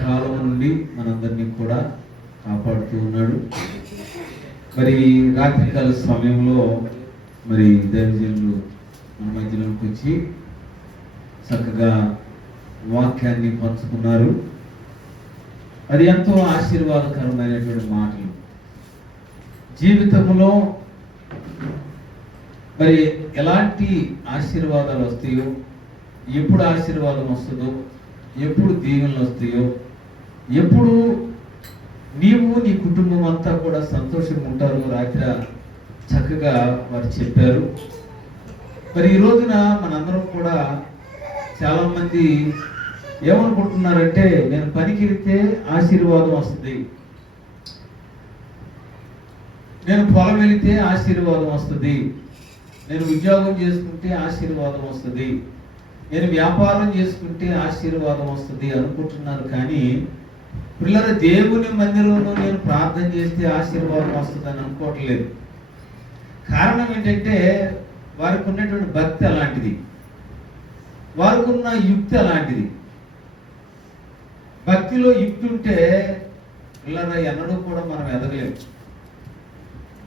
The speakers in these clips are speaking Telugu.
కాలం నుండి మనందరినీ కూడా కాపాడుతూ ఉన్నాడు. మరి రాత్రికాల సమయంలో మరి దైవజనులు మన మధ్యలోకి వచ్చి చక్కగా వాక్యాన్ని పంచుకున్నారు. అది ఎంతో ఆశీర్వాదకరమైనటువంటి మాటలు. జీవితంలో మరి ఎలాంటి ఆశీర్వాదాలు వస్తాయో, ఎప్పుడు ఆశీర్వాదం వస్తుందో, ఎప్పుడు దీవెనలు వస్తాయో, ఎప్పుడు నీవు నీ కుటుంబం అంతా కూడా సంతోషంగా ఉంటారు రాత్రి చక్కగా వారు చెప్పారు. మరి ఈ రోజున మనందరం కూడా చాలామంది ఏమనుకుంటున్నారంటే, నేను పనికి వెళ్తే ఆశీర్వాదం వస్తుంది, నేను పొలం వెళితే ఆశీర్వాదం వస్తుంది, నేను ఉద్యోగం చేసుకుంటే ఆశీర్వాదం వస్తుంది, నేను వ్యాపారం చేసుకుంటే ఆశీర్వాదం వస్తుంది అనుకుంటున్నారు. కానీ పిల్లల దేవుని మందిరంలో నేను ప్రార్థన చేస్తే ఆశీర్వాదం వస్తుందని అనుకోవట్లేదు. కారణం ఏంటంటే వారికి ఉన్నటువంటి భక్తి అలాంటిది, వారికి ఉన్న యుక్తి అలాంటిది. భక్తిలో యుక్తి ఉంటే పిల్లల ఎన్నడూ కూడా మనం ఎదగలేము.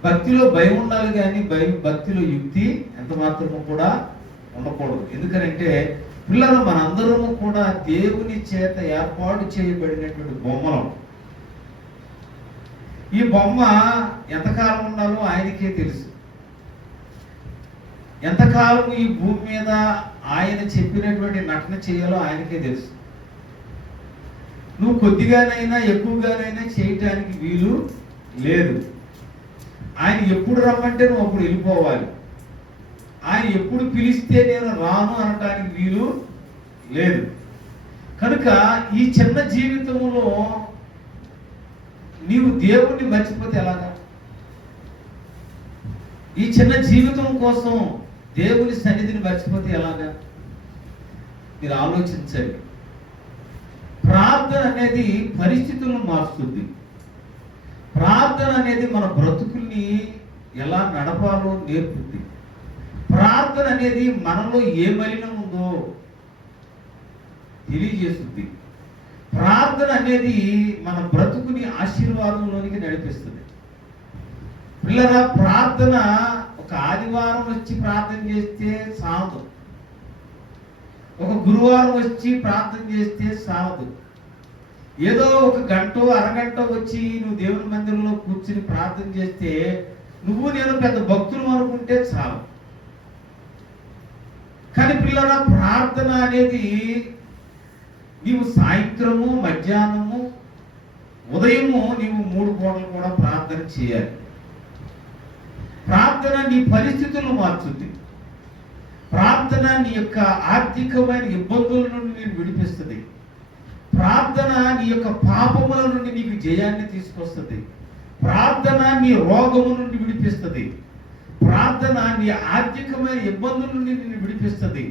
భక్తిలో భయం ఉండాలి కానీ భక్తిలో యుక్తి ఎంత మాత్రము కూడా ఉండకూడదు. ఎందుకంటే పిల్లలు మనందరము కూడా దేవుని చేత ఏర్పాటు చేయబడినటువంటి బొమ్మలం. ఈ బొమ్మ ఎంతకాలం ఉండాలో ఆయనకే తెలుసు. ఎంతకాలం ఈ భూమి మీద ఆయన చెప్పినటువంటి నటన చేయాలో ఆయనకే తెలుసు. నువ్వు కొద్దిగానైనా ఎక్కువగానైనా చేయటానికి వీలు లేదు. ఆయన ఎప్పుడు రమ్మంటే నువ్వు అప్పుడు వెళ్ళిపోవాలి. ఆయన ఎప్పుడు పిలిస్తే నేను రాను అనటానికి వీలు లేదు. కనుక ఈ చిన్న జీవితంలో నీవు దేవుణ్ణి మర్చిపోతే ఎలాగా? ఈ చిన్న జీవితం కోసం దేవుని సన్నిధిని మర్చిపోతే ఎలాగా? మీరు ఆలోచించండి. ప్రార్థన అనేది పరిస్థితులను మారుస్తుంది. ప్రార్థన అనేది మన బ్రతుకుల్ని ఎలా నడపాలో నేర్పుతుంది. ప్రార్థన అనేది మనలో ఏ మలినం ఉందో తెలియజేస్తుంది. ప్రార్థన అనేది మన బ్రతుకుని ఆశీర్వాదంలోనికి నడిపిస్తుంది. పిల్లరా, ప్రార్థన ఒక ఆదివారం వచ్చి ప్రార్థన చేస్తే సావదు, ఒక గురువారం వచ్చి ప్రార్థన చేస్తే సావదు. ఏదో ఒక గంట అరగంట వచ్చి నువ్వు దేవుని మందిరంలో కూర్చుని ప్రార్థన చేస్తే నువ్వు నేను పెద్ద భక్తులు అనుకుంటే చాలు. కానీ పిల్లల, ప్రార్థన అనేది నీవు సాయంత్రము, మధ్యాహ్నము, ఉదయము నీవు 3 పూటలు కూడా ప్రార్థన చేయాలి. ప్రార్థన నీ పరిస్థితులను మార్చుద్ది. ప్రార్థన నీ యొక్క ఆర్థికమైన ఇబ్బందుల నుండి నేను విడిపిస్తుంది. ప్రార్థన నీ యొక్క పాపముల నుండి నీకు జయాన్ని తీసుకొస్తుంది. ప్రార్థన నీ రోగము నుండి విడిపిస్తుంది. ప్రార్థన నీ ఆర్థికమైన ఇబ్బందుల నుండి నిన్ను విడిపిస్తుంది.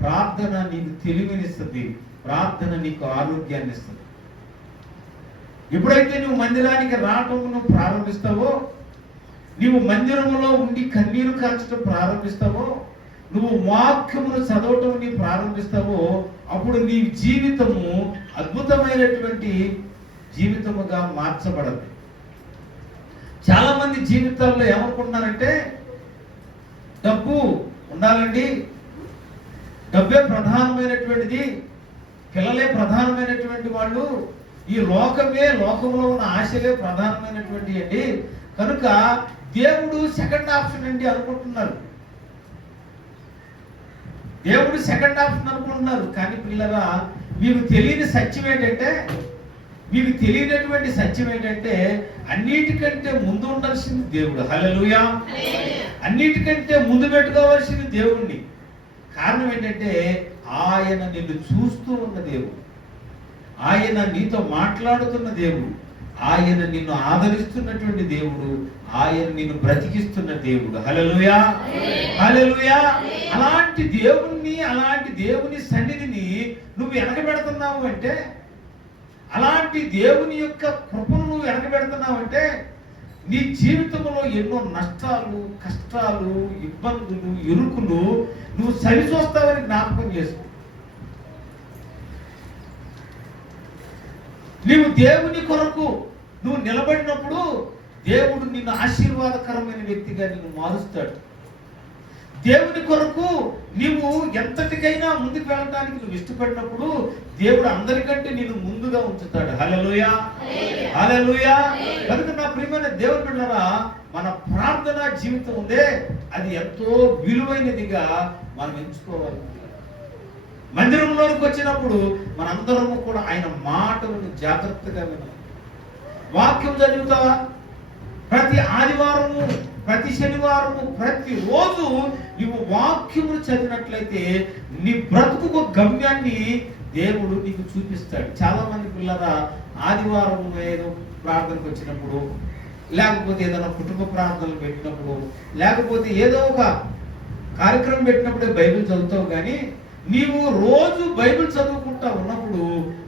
ప్రార్థన నీకు తెలివినిస్తుంది. ప్రార్థన నీకు ఆరోగ్యాన్ని ఇస్తుంది. ఎప్పుడైతే నువ్వు మందిరానికి రావటం ప్రారంభిస్తావో, నీవు మందిరములో ఉండి కన్నీరు కార్చడం ప్రారంభిస్తావో, నువ్వు వాక్యమును చదవటం నీ ప్రారంభిస్తావో, అప్పుడు నీ జీవితము అద్భుతమైనటువంటి జీవితముగా మార్చబడదు. చాలా మంది జీవితాల్లో ఏమనుకుంటున్నారంటే, డబ్బు ఉండాలండి, డబ్బే ప్రధానమైనటువంటిది, పిల్లలే ప్రధానమైనటువంటి వాళ్ళు, ఈ లోకంలో ఉన్న ఆశలే ప్రధానమైనటువంటి అండి, కనుక దేవుడు సెకండ్ ఆప్షన్ అండి అనుకుంటున్నారు. దేవుడు సెకండ్ ఆప్షన్ అనుకుంటున్నారు. కానీ పిల్లరా, మీకు తెలియని సత్యం ఏంటంటే, మీకు తెలియనటువంటి సత్యం ఏంటంటే, అన్నిటికంటే ముందు ఉండాల్సింది దేవుడు. హల్లెలూయా. అన్నిటికంటే ముందు పెట్టుకోవాల్సింది దేవుణ్ణి. కారణం ఏంటంటే, ఆయన నిన్ను చూస్తూ ఉన్న దేవుడు, ఆయన నీతో మాట్లాడుతున్న దేవుడు, ఆయన నిన్ను ఆదరిస్తున్నటువంటి దేవుడు, ఆయన నిన్ను బ్రతికిస్తున్న దేవుడు. హల్లెలూయా, హల్లెలూయా. అలాంటి దేవుని సన్నిధిని నువ్వు వెనకబెడుతున్నావు అంటే, అలాంటి దేవుని యొక్క కృపను నువ్వు వెనకబెడుతున్నావు అంటే, నీ జీవితంలో ఎన్నో నష్టాలు, కష్టాలు, ఇబ్బందులు, ఇరుకులు నువ్వు సరి చూస్తావని జ్ఞాపకం చేసుకో. నీవు దేవుని కొరకు నువ్వు నిలబడినప్పుడు దేవుడు నిన్ను ఆశీర్వాదకరమైన వ్యక్తిగా నిన్ను మారుస్తాడు. దేవుని కొరకు నీవు ఎంతటికైనా ముందుకు వెళ్ళడానికి నువ్వు ఇష్టపడినప్పుడు దేవుడు అందరికంటే నిన్ను ముందుగా ఉంచుతాడు. హల్లెలూయా, హల్లెలూయా. కనుక నా ప్రియమైన దేవుని బిడ్డలారా, మన ప్రార్థనా జీవితం ఉందే అది ఎంతో విలువైనదిగా మనం ఎంచుకోవాలి. మందిరంలోనికి వచ్చినప్పుడు మనందరము కూడా ఆయన మాటలను జాగ్రత్తగా వినాలి. వాక్యం చదువుతావా? ప్రతి ఆదివారము, ప్రతి శనివారము, ప్రతి రోజు నువ్వు వాక్యములు చదివినట్లయితే నీ బ్రతుకు గమ్యాన్ని దేవుడు నీకు చూపిస్తాడు. చాలా మంది పిల్లరా ఆదివారం ఏదో ప్రార్థనకు వచ్చినప్పుడు, లేకపోతే ఏదైనా కుటుంబ ప్రార్థనలు పెట్టినప్పుడు, లేకపోతే ఏదో ఒక కార్యక్రమం పెట్టినప్పుడే బైబిల్ చదువుతావు. కానీ నీవు రోజు బైబిల్ చదువుకుంటా ఉన్నప్పుడు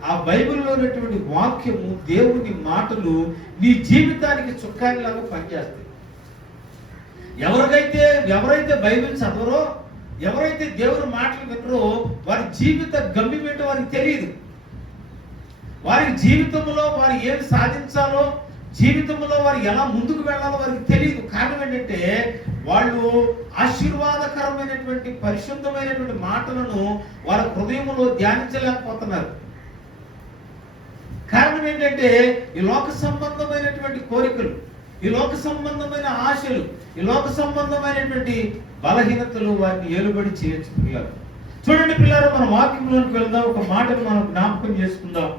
ఆ బైబిల్లో ఉన్నటువంటి వాక్యము, దేవుని మాటలు నీ జీవితానికి చుక్కానిలాగా పనిచేస్తాయి. ఎవరైతే బైబిల్ చదవరో, ఎవరైతే దేవుని మాటలు వినరో వారి జీవిత గమ్యం ఏంటో వారికి తెలియదు. వారి జీవితంలో వారు ఏమి సాధించాలో, జీవితంలో వారు ఎలా ముందుకు వెళ్ళాలో వారికి తెలియదు. కారణం ఏంటంటే వాళ్ళు ఆశీర్వాదకరమైనటువంటి పరిశుద్ధమైనటువంటి మాటలను వారి హృదయంలో ధ్యానించలేకపోతున్నారు. కారణం ఏంటంటే ఈ లోక సంబంధమైనటువంటి కోరికలు, ఈ లోక సంబంధమైన ఆశలు, ఈ లోక సంబంధమైనటువంటి బలహీనతలు వారిని ఏలుబడి చేయొచ్చు. పిల్లలు చూడండి, పిల్లలు మన వాక్యంలోకి వెళ్దాం. ఒక మాటను మనం జ్ఞాపకం చేసుకుందాం.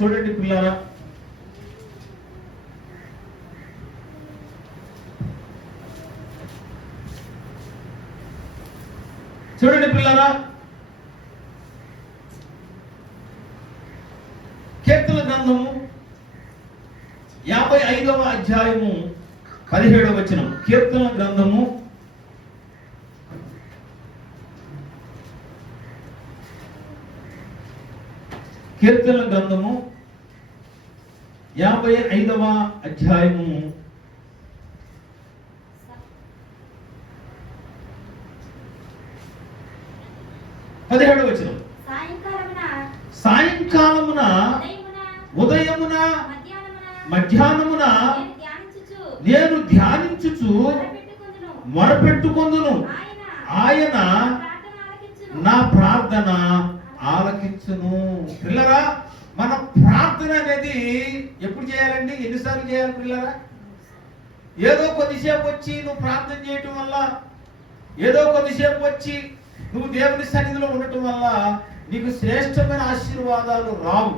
చూడండి పిల్లరా, కీర్తన గ్రంథము 55వ అధ్యాయము 17వ వచనం. కీర్తన గ్రంథము 55వ అధ్యాయము 17వ వచనం. సాయంకాలమున ఉదయమున మధ్యాహ్నమున నేను ధ్యానించుచు మొరపెట్టుకొందును, ఆయన నా ప్రార్థన ఆలకించును. పిల్లరా, మన ప్రార్థన అనేది ఎప్పుడు చేయాలండి? ఎన్నిసార్లు చేయాలి పిల్లరా? ఏదో కొద్దిసేపు వచ్చి నువ్వు ప్రార్థన చేయటం వల్ల, ఏదో కొద్దిసేపు వచ్చి నువ్వు దేవుని సన్నిధిలో ఉండటం వల్ల నీకు శ్రేష్టమైన ఆశీర్వాదాలు రావు.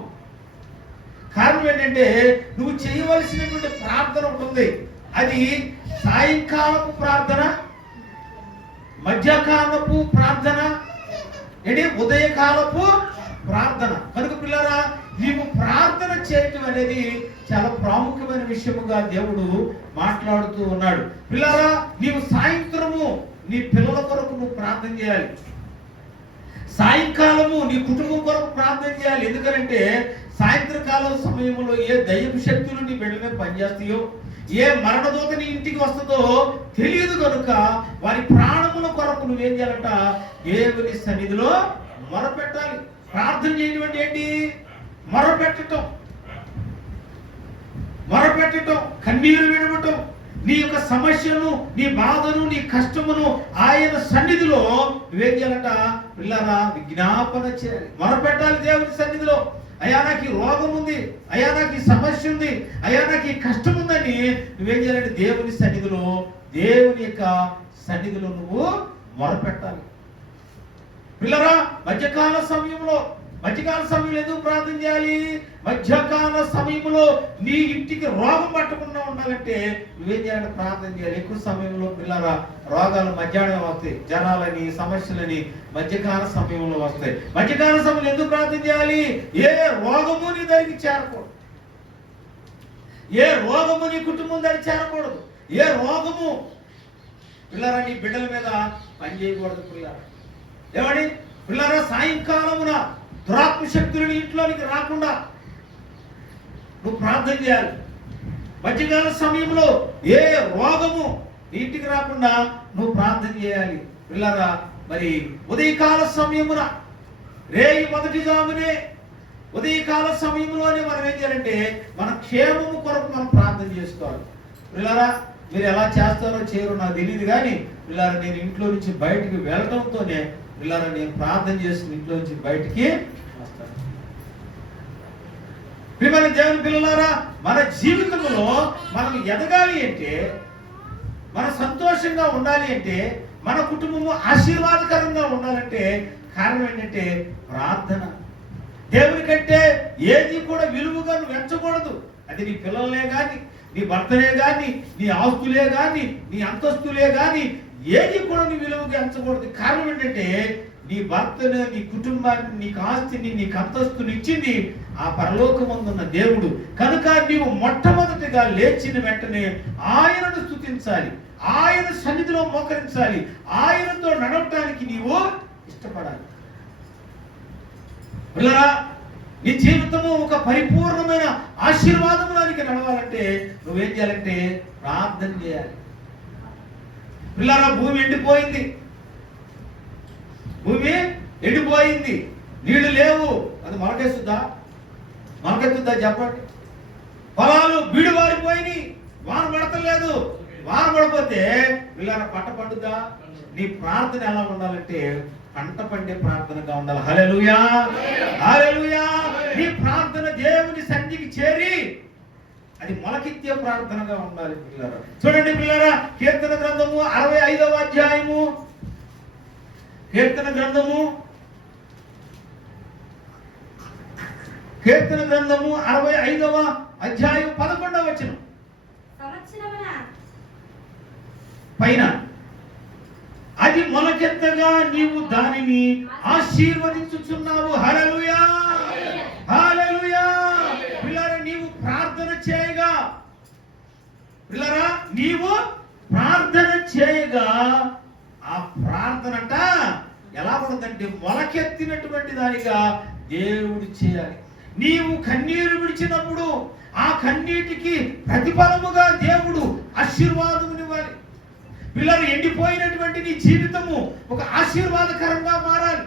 కారణం ఏంటంటే నువ్వు చేయవలసినటువంటి ప్రార్థన ఉంటుంది. అది సాయంకాలపు ప్రార్థన, మధ్యకాలపు ప్రార్థన, ఉదయకాలపు ప్రార్థన. కనుక పిల్లరా, నీవు ప్రార్థన చేయటం అనేది చాలా ప్రాముఖ్యమైన విషయముగా దేవుడు మాట్లాడుతూ ఉన్నాడు. పిల్లరా, నీవు సాయంత్రము నీ పిల్లల కొరకు నువ్వు ప్రార్థన చేయాలి. సాయంకాలము నీ కుటుంబం కొరకు ప్రార్థన చేయాలి. ఎందుకంటే సాయంత్రకాలం సమయంలో ఏ దైవ శక్తులు నీ బిడ్డ మీద పనిచేస్తాయో, ఏ మరణదూత నీ ఇంటికి వస్తుందో తెలియదు. కనుక వారి ప్రాణముల కొరకు నువ్వేం చేయాలంట? దేవుని సన్నిధిలో మొరపెట్టాలి. ప్రార్థన చేయడం అంటే ఏంటి? మొరపెట్టడం, కన్నీరు విడవటం, నీ యొక్క సమస్యను, నీ బాధను, నీ కష్టమును ఆయన సన్నిధిలో నువ్వేం చేయాలంట? పిల్లరా, విజ్ఞాపన చేయాలి, మొరపెట్టాలి దేవుని సన్నిధిలో. అయ్యా నాకు ఈ రోగం ఉంది, అయ్యా నాకు ఈ సమస్య ఉంది, అయ్యా నాకు ఈ కష్టం ఉందని నువ్వేం చేయాలంటే దేవుని సన్నిధిలో, దేవుని యొక్క సన్నిధిలో నువ్వు మొరపెట్టాలి. పిల్లరా, మధ్యకాల సమయంలో ఎందుకు ప్రార్థన చేయాలి? మధ్యకాల సమయంలో నీ ఇంటికి రోగం పట్టకుండా ఉండాలంటే నువ్వేం చేయాలి? ప్రార్థన చేయాలి. ఎక్కువ సమయంలో పిల్లరా రోగాలు మధ్యాహ్నం వస్తాయి, జనాలని, సమస్యలని మధ్యకాల సమయంలో వస్తాయి. మధ్యకాల సమయంలో ఎందుకు ప్రార్థన చేయాలి? ఏ రోగము నీ దగ్గరికి చేరకూడదు, ఏ రోగము నీ కుటుంబం దగ్గర చేరకూడదు, ఏ రోగము పిల్లరా నీ బిడ్డల మీద పని చేయకూడదు. పిల్లరా, సాయంకాలమున దురాత్మ శక్తులను ఇంట్లోనికి రాకుండా నువ్వు ప్రార్థన చేయాలి. మధ్యకాల సమయంలో ఏ రోగము ఇంటికి రాకుండా నువ్వు ప్రార్థన చేయాలి. పిల్లరా, మరి ఉదయకాల సమయమున రేయి మొదటి జామునే ఉదయకాల సమయంలోనే మనం ఏం చేయాలంటే మన క్షేమము కొరకు మనం ప్రార్థన చేసుకోవాలి. పిల్లరా, మీరు ఎలా చేస్తారో చేయరో నాకు తెలియదు, కానీ పిల్లరా నేను ఇంట్లో నుంచి బయటికి వెళ్ళడంతోనే పిల్లరా నేను ప్రార్థన చేసిన ఇంట్లో నుంచి బయటికి వస్తాను. ప్రియమైన దేవుని పిల్లలారా, మన జీవితంలో మనం ఎదగాలి అంటే, మన సంతోషంగా ఉండాలి అంటే, మన కుటుంబము ఆశీర్వాదకరంగా ఉండాలంటే కారణం ఏంటంటే ప్రార్థన. దేవుని కంటే ఏది కూడా విలువగా నువ్వు ఎంచకూడదు. అది నీ పిల్లలే కానీ, నీ భర్తలే కానీ, నీ ఆస్తులే కానీ, నీ అంతస్తులే కానీ ఏది కూడా నీ విలువగా ఎంచకూడదు. కారణం ఏంటంటే నీ భర్తను, నీ కుటుంబాన్ని, నీకు ఆస్తిని, నీకు అంతస్తుని ఇచ్చింది ఆ పరలోకమందున్న దేవుడు. కనుక నీవు మొట్టమొదటిగా లేచిన వెంటనే ఆయనను స్తుతించాలి, ఆయన సన్నిధిలో మోకరించాలి, ఆయనతో నడవటానికి నీవు ఇష్టపడాలి. పిల్లరా, నీ జీవితము ఒక పరిపూర్ణమైన ఆశీర్వాదంలోనికి నడవాలంటే నువ్వేం చేయాలంటే ప్రార్థన చేయాలి. పిల్లరా, భూమి ఎండిపోయింది, భూమి ఎండిపోయింది, నీళ్లు లేవు, అది మొలకెత్తుద్దా? మొలకెత్తుద్దా చెప్పండి. పొలాలు బీడు వారిపోయినాయి, వాన పడతలేదు. వాన పడిపోతే పిల్లరా పంట పండుద్దా? నీ ప్రార్థన ఎలా ఉండాలంటే పంట పండే ప్రార్థనగా ఉండాలి. హల్లెలూయా, హల్లెలూయా. నీ ప్రార్థన దేవుని సన్నిధికి చేరి అది మొలకెత్తే ప్రార్థనగా ఉండాలి. పిల్లరా చూడండి, పిల్లరా కీర్తన గ్రంథము 65వ అధ్యాయము, కీర్తన గ్రంథము 65వ అధ్యాయం 11వ వచనం పైన, అది మొలకెత్తగా నీవు దానిని ఆశీర్వదించుచున్నావు. హల్లెలూయా, హల్లెలూయా. పిల్లరా, నీవు ప్రార్థన చేయగా, పిల్లరా నీవు ప్రార్థన చేయగా ఆ ప్రార్థనట ఎలా ఉంటుందంటే మొలకెత్తినటువంటి దానిగా దేవుడు చేయాలి. నీవు కన్నీరు విడిచినప్పుడు ఆ కన్నీటికి ప్రతిఫలముగా దేవుడు ఆశీర్వాదమునివ్వాలి. పిల్లలు, ఎండిపోయినటువంటి నీ జీవితము ఒక ఆశీర్వాదకరంగా మారాలి.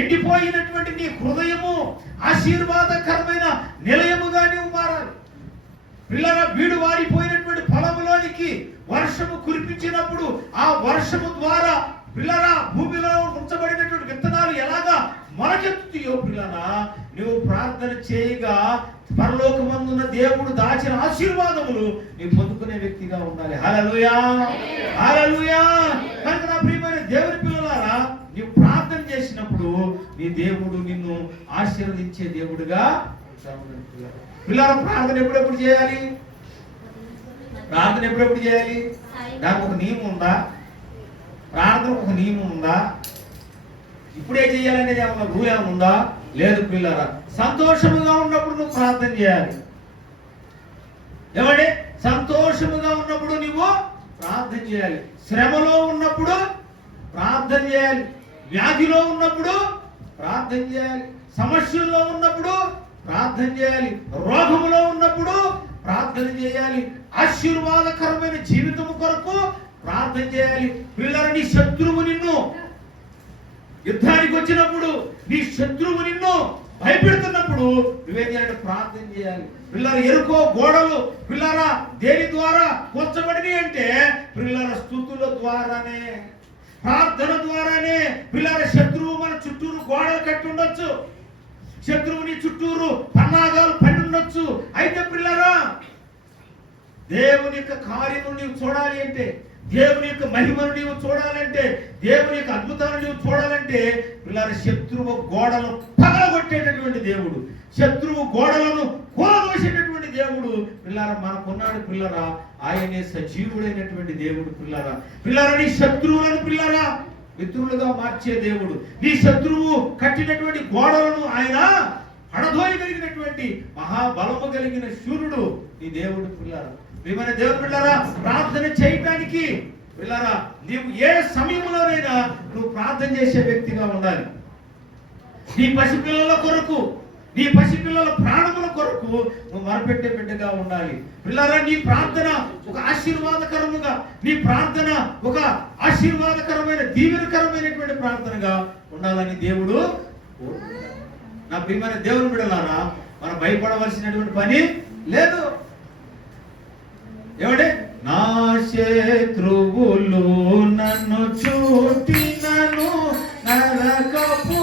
ఎండిపోయినటువంటి నీ హృదయము ఆశీర్వాదకరమైన నిలయముగా నీవు మారాలి. పిల్లల, వీడు వారిపోయినటువంటి పొలంలోనికి వర్షము కురిపించినప్పుడు ఆ వర్షము ద్వారా పిల్లల భూమిలో ఉంచబడినటువంటి విత్తనాలు ఎలాగా మొలకెత్తుతాయో పిల్లలా నువ్వు ప్రార్థన చేయగా పరలోకమందున్న దేవుడు దాచిన ఆశీర్వాదములు నీవు పొందుకునే వ్యక్తిగా ఉండాలి. హల్లెలూయా, హల్లెలూయా. కనుక నా ప్రియమైన దేవుని పిల్లలారా, నీవు ప్రార్థన చేసినప్పుడు నీ దేవుడు నిన్ను ఆశీర్వదించే దేవుడుగా పిల్లల. ప్రార్థన ఎప్పుడెప్పుడు చేయాలి? ప్రార్థన ఎప్పుడెప్పుడు చేయాలి? దానికి ఒక నియమం ఉందా? ప్రార్థన ఒక నియమం ఉందా? ఇప్పుడే చేయాలనేది ఏమన్నా రూల్ ఏమైనా ఉందా? లేదు పిల్లరా. సంతోషముగా ఉన్నప్పుడు నువ్వు ప్రార్థన చేయాలి. ఏమంటే సంతోషముగా ఉన్నప్పుడు నువ్వు ప్రార్థన చేయాలి. శ్రమలో ఉన్నప్పుడు ప్రార్థన చేయాలి. వ్యాధిలో ఉన్నప్పుడు ప్రార్థన చేయాలి. సమస్యల్లో ఉన్నప్పుడు ప్రార్థన చేయాలి. రోగములో ఉన్నప్పుడు ప్రార్థన చేయాలి. ఆశీర్వాదకరమైన జీవితం కొరకు ప్రార్థన చేయాలి. పిల్లలు, నీ శత్రువు నిన్ను యుద్ధానికి వచ్చినప్పుడు, నీ శత్రువు నిన్ను భయపెడుతున్నప్పుడు నువ్వేం చేయాలంటే ప్రార్థన చేయాలి. పిల్లలు, ఎరుకో గోడలు పిల్లరా దేని ద్వారా కూర్చబడి అంటే పిల్లల స్తుతుల ద్వారానే, ప్రార్థన ద్వారానే. పిల్లల, శత్రువు మన చుట్టూరు గోడలు కట్టి ఉండొచ్చు, శత్రువుని చుట్టూరు పన్నాగాలు పడి ఉండొచ్చు. అయితే పిల్లరా, దేవుని యొక్క కార్యము నీవు చూడాలి అంటే, దేవుని యొక్క మహిమను నీవు చూడాలంటే, దేవుని యొక్క అద్భుతాలను నీవు చూడాలంటే పిల్లల శత్రువు గోడలను పగలగొట్టేటటువంటి దేవుడు, శత్రువు గోడలను కూలదోసేటటువంటి దేవుడు పిల్లల మనకున్నాడు. పిల్లరా, ఆయనే సజీవుడైనటువంటి దేవుడు. పిల్లరా, పిల్లరా నీ శత్రువులను పిల్లరా మిత్రులుగా మార్చే దేవుడు. నీ శత్రువు కట్టినటువంటి గోడలను ఆయన పడదోయగలిగినటువంటి మహాబలము కలిగిన శూరుడు నీ దేవుడు. పిల్లరా, ప్రియమైన దేవుడు పిల్లరా, ప్రార్థన చేయటానికి పిల్లరా నీవు ఏ సమయంలోనైనా నువ్వు ప్రార్థన చేసే వ్యక్తిగా ఉండాలి. నీ పసిపిల్లల కొరకు, నీ పసిపిల్లల ప్రాణముల కొరకు నువ్వు మొరపెట్టే బిడ్డగా ఉండాలి. పిల్లరా, నీ ప్రార్థన ఒక ఆశీర్వాదకరముగా, నీ ప్రార్థన ఒక ఆశీర్వాదకరమైన దీవెనకరమైనటువంటి ప్రార్థనగా ఉండాలని దేవుడు నా ప్రియమైన దేవుని బిడ్డలారా, మనం భయపడవలసినటువంటి పని లేదు. ఏమంటే నా శత్రువులు నన్ను చూటినను నరకపు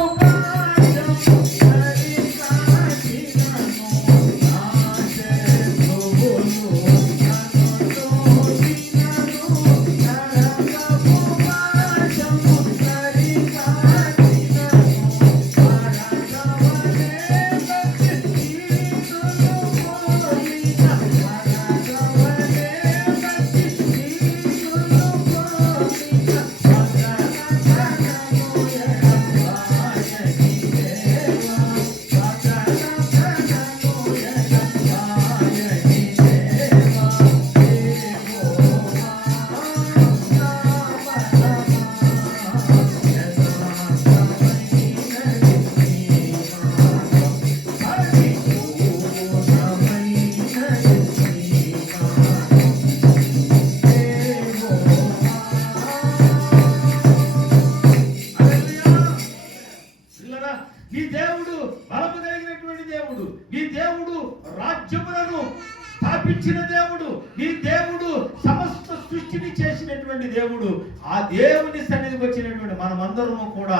స్థాపించిన దేవుడు, నీ దేవుడు సమస్త సృష్టిని చేసినటువంటి దేవుడు. ఆ దేవుని సన్నిధికి వచ్చినటువంటి మనమందరము కూడా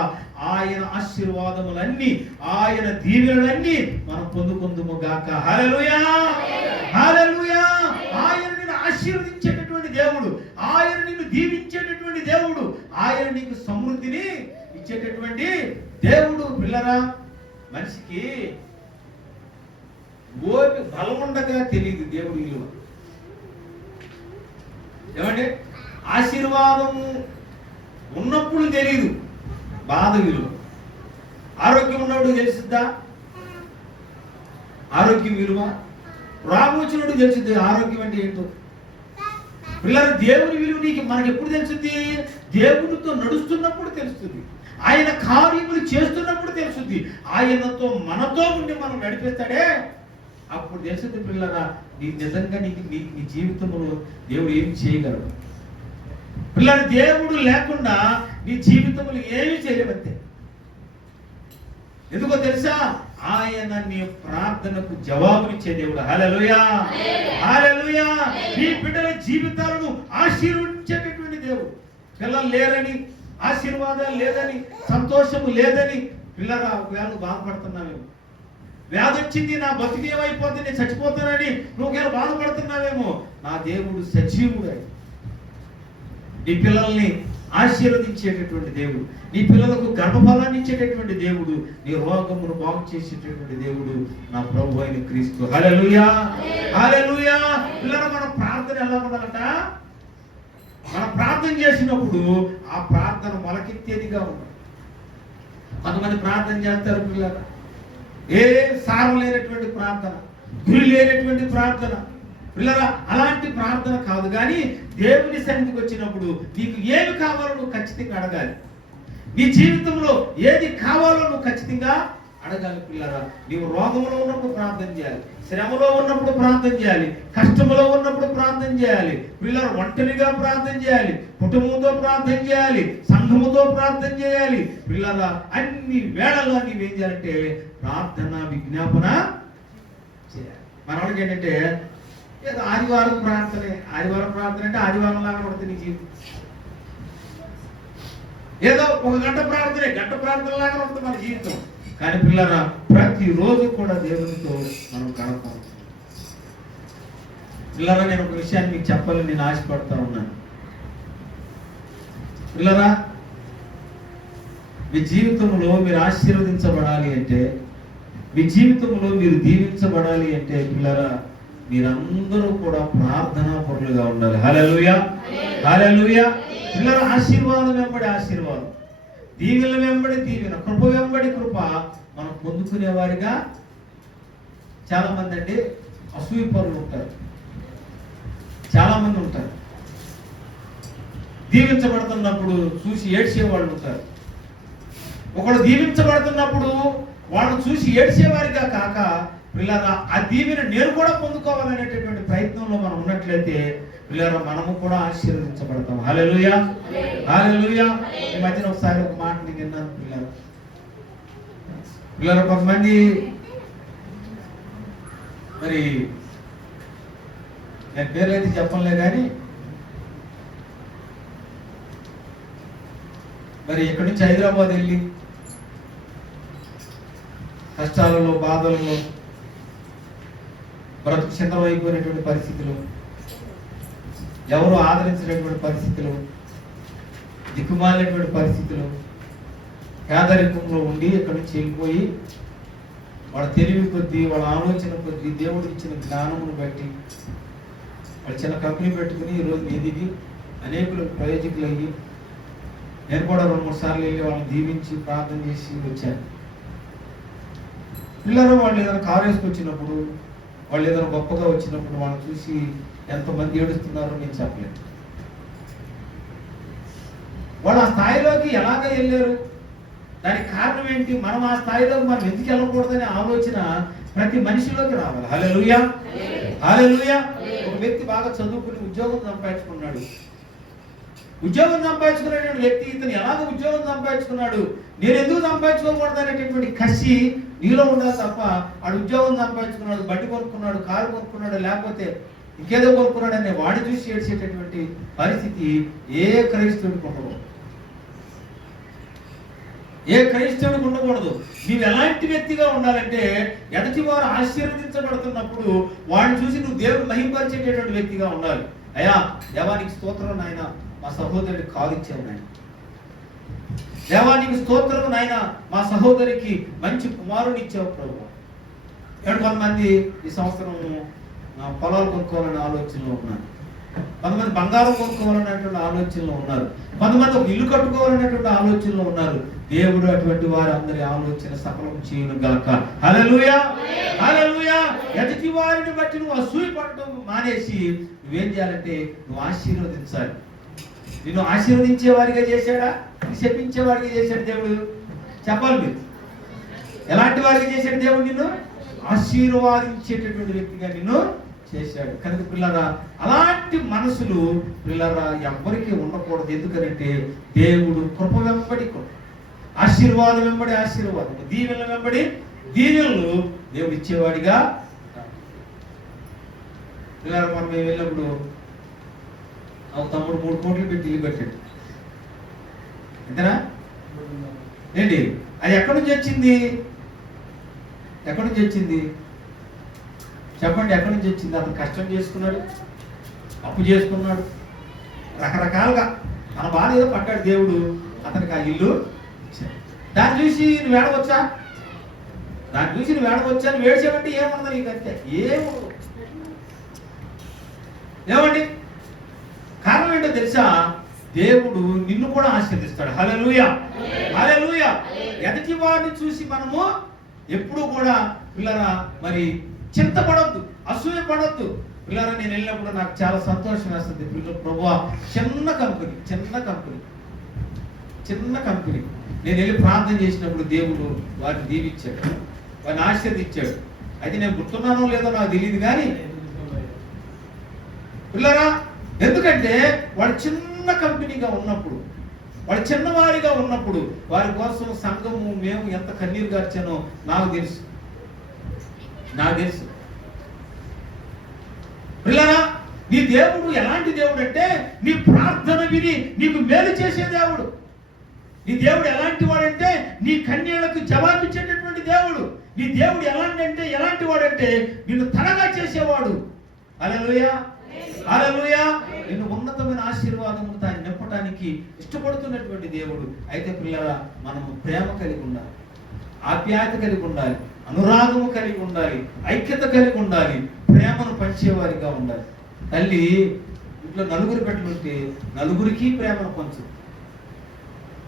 ఆయన ఆశీర్వాదములన్నీ, ఆయన దీవెనలన్నీ మనం పొందుకుందుము గాక. హల్లెలూయా, హల్లెలూయా. ఆయన నిన్ను ఆశీర్వదించేటటువంటి దేవుడు, ఆయన నిన్ను దీవించేటటువంటి దేవుడు, ఆయన నీకు సమృద్ధిని ఇచ్చేటటువంటి దేవుడు. పిల్లరా, మనిషికి ఓపి బలం ఉండగా తెలియదు దేవుడి విలువ. ఏమంటే ఆశీర్వాదము ఉన్నప్పుడు తెలియదు బాధ విలువ. ఆరోగ్యం ఉన్నప్పుడు తెలుసుద్దా ఆరోగ్యం విలువ? రాము వచ్చినప్పుడు తెలుసుద్ది ఆరోగ్యం అంటే ఏంటో. పిల్లల దేవుని విలువ నీకు మనకి ఎప్పుడు తెలుస్తుంది? దేవునితో నడుస్తున్నప్పుడు తెలుస్తుంది, ఆయన కార్యములు చేస్తున్నప్పుడు తెలుస్తుంది, ఆయనతో మనతో ఉండి మనం నడిపిస్తాడే అప్పుడు తెలుస్తుంది. పిల్లరా, నీకు నిజంగా నీ జీవితంలో దేవుడు ఏం చేయగలడు. పిల్లల దేవుడు లేకుండా నీ జీవితంలో ఏమీ చేయలేమంతే. ఎందుకో తెలుసా? ఆయన నీ ప్రార్థనకు జవాబునిచ్చే దేవుడు. హల్లెలూయా, హల్లెలూయా. నీ బిడ్డల జీవితాలను ఆశీర్వదించేటటువంటి దేవుడు. పిల్లలు లేరని, ఆశీర్వాదాలు లేదని, సంతోషము లేదని పిల్లరా ఒకవేళ బాధపడుతున్నావేమో. వ్యాధి వచ్చింది, నా బతికి ఏమైపోతుంది, నేను చచ్చిపోతానని నువ్వు బాధపడుతున్నావేమో. నా దేవుడు సజీవుడు. నీ పిల్లల్ని ఆశీర్వదించేటటువంటి దేవుడు, నీ పిల్లలకు గర్భఫలాన్ని ఇచ్చేటటువంటి దేవుడు, నీ రోగమును బాగు చేసేటటువంటి దేవుడు నా ప్రభు అయిన క్రీస్తు. హల్లెలూయా, హల్లెలూయా. పిల్లలు, మన ప్రార్థన ఎలా ఉండాలంట? మనం ప్రార్థన చేసినప్పుడు ఆ ప్రార్థన మొలకెత్తేదిగా ఉంటుంది. కొంతమంది ప్రార్థన చేస్తారు పిల్లలు, ఏ సారం లేనటువంటి ప్రార్థన, గురి లేనటువంటి ప్రార్థన. పిల్లరా, అలాంటి ప్రార్థన కాదు. కానీ దేవుని సన్నిధికి వచ్చినప్పుడు నీకు ఏమి కావాలో నువ్వు ఖచ్చితంగా అడగాలి. నీ జీవితంలో ఏది కావాలో నువ్వు ఖచ్చితంగా అడగాలి. పిల్లరా, నీవు రోగంలో ఉన్నప్పుడు ప్రార్థన చేయాలి, శ్రమలో ఉన్నప్పుడు ప్రార్థన చేయాలి, కష్టంలో ఉన్నప్పుడు ప్రార్థన చేయాలి. పిల్లలు ఒంటరిగా ప్రార్థన చేయాలి, కుటుంబంతో ప్రార్థన చేయాలి, సంఘముతో ప్రార్థన చేయాలి. పిల్లల అన్ని వేళల్లో నీవేం చేయాలంటే ప్రార్థన విజ్ఞాపన చేయాలి. మనవాడికి ఏంటంటే ఏదో ఆదివారం ప్రార్థనే, ఆదివారం ప్రార్థన అంటే ఆదివారం లాగా పడుతుంది నీ జీవితం. ఏదో ఒక గంట ప్రార్థనే, గంట ప్రార్థన లాగా ఉంటుంది మన జీవితం. కానీ పిల్లరా, ప్రతిరోజు కూడా దేవునితో మనం గడపాలి. పిల్లరా, నేను ఒక విషయాన్ని మీకు చెప్పాలని నేను ఆశపడతా ఉన్నాను. పిల్లరా, మీ జీవితంలో మీరు ఆశీర్వదించబడాలి అంటే, మీ జీవితంలో మీరు దీవించబడాలి అంటే పిల్లరా, మీరందరూ కూడా ప్రార్థనా పరులుగా ఉండాలి. హల్లెలూయా, హల్లెలూయా. పిల్లల ఆశీర్వాదం వెంబడి ఆశీర్వాదం, దీవెన వెంబడి దీవెన, కృప వెంబడి కృప మనం పొందుకునే వారిగా. చాలా మంది అండి అసూయ పరులు ఉంటారు, చాలా మంది ఉంటారు. దీవించబడుతున్నప్పుడు చూసి ఏడ్చే వాళ్ళు ఉంటారు. ఒకడు దీవించబడుతున్నప్పుడు వాళ్ళు చూసి ఏడ్చేవారిగా కాక పిల్లరా ఆ దీవెన నేను కూడా పొందుకోవాలనేటటువంటి ప్రయత్నంలో మనం ఉన్నట్లయితే పిల్లరా మనము కూడా ఆశీర్వదించబడతాం. హల్లెలూయా, హల్లెలూయా. ఈ మధ్యన ఒకసారి ఒక మాట నేను విన్నాను పిల్లలు. పిల్లలు కొంతమంది మరి నేను పేర్లు అయితే చెప్పలే కానీ మరి ఇక్కడి నుంచి హైదరాబాద్ వెళ్ళి కష్టాలలో బాధలలో బ్రతుకు చింతమైపోయినటువంటి పరిస్థితులు, ఎవరు ఆదరించినటువంటి పరిస్థితులు, దిక్కుమాలినటువంటి పరిస్థితులు, పేదరికంలో ఉండి ఇక్కడి నుంచి వెళ్ళిపోయి వాళ్ళ తెలివి కొద్దీ, వాళ్ళ ఆలోచన కొద్దీ, దేవుడు ఇచ్చిన జ్ఞానమును బట్టి వాళ్ళు చిన్న కంపెనీ పెట్టుకుని ఈరోజు ఎదిగి అనేకులకు ప్రయోజకులు అయ్యి, నేను కూడా 2-3 సార్లు వెళ్ళి వాళ్ళని దీవించి ప్రార్థన చేసి వచ్చాను. పిల్లలు వాళ్ళు ఏదైనా కారు వేసుకొచ్చినప్పుడు, వాళ్ళు ఏదైనా గొప్పగా వచ్చినప్పుడు వాళ్ళని చూసి ఎంతమంది ఏడుస్తున్నారో నేను చెప్పలేను. వాళ్ళు ఆ స్థాయిలోకి ఎలాగ వెళ్ళారు, దానికి కారణం ఏంటి, మనం ఆ స్థాయిలోకి మనం ఎందుకు వెళ్ళకూడదనే ఆలోచన ప్రతి మనిషిలోకి రావాలి. హల్లెలూయా, హల్లెలూయా. ఒక వ్యక్తి బాగా చదువుకుని ఉద్యోగం సంపాదించుకున్నాడు. ఉద్యోగం సంపాదించుకునేటువంటి వ్యక్తి ఇతను ఎలాగ ఉద్యోగం సంపాదించుకున్నాడు, నేను ఎందుకు సంపాదించుకోకూడదు అనేటటువంటి కసి నీలో ఉండాలి తప్ప, ఆడు ఉద్యోగం సంపాదించుకున్నాడు, బండి కొనుక్కున్నాడు, కారు కొనుక్కున్నాడు, లేకపోతే ఇంకేదో కొనుక్కున్నాడు అనే వాడి చూసి ఏడ్చేటటువంటి పరిస్థితి ఏ క్రైస్తవుడికి ఉండకూడదు. ఏ క్రైస్తవుడికి ఉండకూడదు. నీవు ఎలాంటి వ్యక్తిగా ఉండాలంటే, ఎదుటి వారు ఆశీర్వదించబడుతున్నప్పుడు వాడిని చూసి నువ్వు దేవుడు మహిమపరిచేటటువంటి వ్యక్తిగా ఉండాలి. అయ్యా దేవానికి స్తోత్రం నాయన, మా సహోదరుడికి కాలు ఇచ్చావు నాయన. దేవానికి స్తోత్రం నాయన, మా సహోదరికి మంచి కుమారుని ఇచ్చావు ప్రభు. కొంతమంది ఈ సంవత్సరం పొలాలు కొనుక్కోవాలనే ఆలోచనలో ఉన్నారు, కొంతమంది బంగారం కొనుక్కోవాలనేటువంటి ఆలోచనలో ఉన్నారు, కొంతమంది ఒక ఇల్లు కట్టుకోవాలనేటువంటి ఆలోచనలో ఉన్నారు. దేవుడు అటువంటి వారి అందరి ఆలోచన సఫలం చేయను గాక. హల్లెలూయా, హల్లెలూయా. ఎదుటి వారిని బట్టి నువ్వు అసూయ పడటం మానేసి నువ్వేం చేయాలంటే నువ్వు ఆశీర్వదించాలి. నిన్ను ఆశీర్వదించే వారిగా చేశాడా, శపించే వారిగా చేశాడు దేవుడు? చెప్పాలి మీరు. ఎలాంటి వారికి చేశాడు దేవుడు? నిన్ను ఆశీర్వాదించేటటువంటి వ్యక్తిగా నిన్ను చేశాడు. కనుక పిల్లరా, అలాంటి మనసులు పిల్లరా ఎవ్వరికీ ఉండకూడదు. ఎందుకంటే దేవుడు కృప వెంబడి కృప, ఆశీర్వాదం వెంబడి ఆశీర్వాదం, దీవెనల వెంబడి దీవెనలు దేవుడు ఇచ్చేవాడిగా. పిల్లరా, మనం మేము వెళ్ళినప్పుడు ఒక తమ్ముడు 3 కోట్లు పెట్టి ఇల్లు కట్టాడు. అంతేనా ఏంటి? అది ఎక్కడి నుంచి వచ్చింది? ఎక్కడి నుంచి వచ్చింది చెప్పండి? ఎక్కడి నుంచి వచ్చింది? అతను కష్టం చేసుకున్నాడు, అప్పు చేసుకున్నాడు, రకరకాలుగా తన బాధ ఏదో పడ్డాడు. దేవుడు అతనికి ఆ ఇల్లు ఇచ్చాడు. దాన్ని చూసి నువ్వు ఏడవచ్చా? దాన్ని చూసి నువ్వు ఏడవచ్చా? నువ్వు ఏడ్చావంటే ఏమన్నదా నీకు? అంతే ఏమండి? కారణం ఏంటో తెలుసా? దేవుడు నిన్ను కూడా ఆశీర్దిస్తాడు. హల్లెలూయా, హల్లెలూయా. ఎదుటి వారిని చూసి మనము ఎప్పుడు కూడా పిల్లరా మరి చింతపడొద్దు, అసూయ పడొద్దు. పిల్లరా, నేను వెళ్ళినప్పుడు నాకు చాలా సంతోషం వేస్తుంది. ప్రభువా, చిన్న కంపెనీ నేను వెళ్ళి ప్రార్థన చేసినప్పుడు దేవుడు వారిని దీవించాడు, వారిని ఆశీర్వదించాడు. అయితే నేను గుర్తున్నానో లేదో నాకు తెలియదు కానీ పిల్లరా, ఎందుకంటే వాడు చిన్న కంపెనీగా ఉన్నప్పుడు, వాడు చిన్నవారిగా ఉన్నప్పుడు వారి కోసం సంఘము మేము ఎంత కన్నీరు గార్చానో నాకు తెలుసు. పిల్లరా, నీ దేవుడు ఎలాంటి దేవుడు అంటే నీ ప్రార్థన విని నీకు మేలు చేసే దేవుడు. నీ దేవుడు ఎలాంటి వాడంటే నీ కన్యలకు జవాబిచ్చేటటువంటి దేవుడు. నీ దేవుడు ఎలాంటి వాడంటే నిన్ను తనగా చేసేవాడు. హల్లెలూయా, హల్లెలూయా. నిన్ను ఉన్నతమైన ఆశీర్వాదము తాను నింపడానికి ఇష్టపడుతున్నటువంటి దేవుడు. అయితే పిల్లరా, మనము ప్రేమ కలిగి ఉండాలి, ఆప్యాయత కలిగి ఉండాలి, అనురాగము కలిగి ఉండాలి, ఐక్యత కలిగి ఉండాలి, ప్రేమను పంచేవారిగా ఉండాలి. తల్లి ఇంట్లో 4 బిడ్డలుంటే 4కి ప్రేమను పంచు.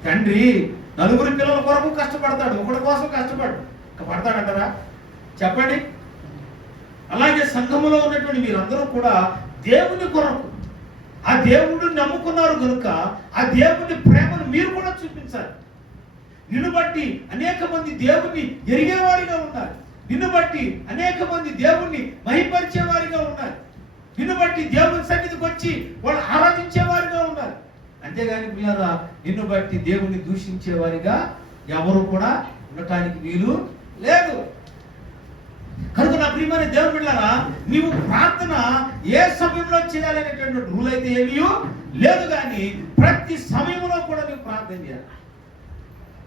తండ్రి 4 పిల్లల కొరకు కష్టపడతాడు, ఒకటి కోసం పడతాడంటారా? చెప్పండి. అలాగే సంఘములో ఉన్నటువంటి మీరందరూ కూడా దేవుని కొరకు, ఆ దేవుడిని నమ్ముకున్నారు కనుక ఆ దేవుని ప్రేమను మీరు కూడా చూపించాలి. నిన్ను బట్టి అనేక మంది దేవుణ్ణి ఎరిగేవారిగా ఉండాలి. నిన్ను బట్టి అనేక మంది దేవుణ్ణి మహిమపరిచేవారిగా ఉండాలి. నిన్ను బట్టి దేవుని సన్నిధికి వచ్చి వాళ్ళు ఆరాధించేవారిగా ఉండాలి. అంతేగాని పిల్లరా, నిన్ను బట్టి దేవుణ్ణి దూషించేవారిగా ఎవరు కూడా ఉండటానికి వీలు లేదు. కనుక నా ప్రియమైన దేవుని బిడ్డలారా, నీవు ప్రార్థన ఏ సమయంలో చేయాలనేటువంటి రూల్ అయితే ఏమీ లేదు, కానీ ప్రతి సమయంలో కూడా నువ్వు ప్రార్థన చేయాలి.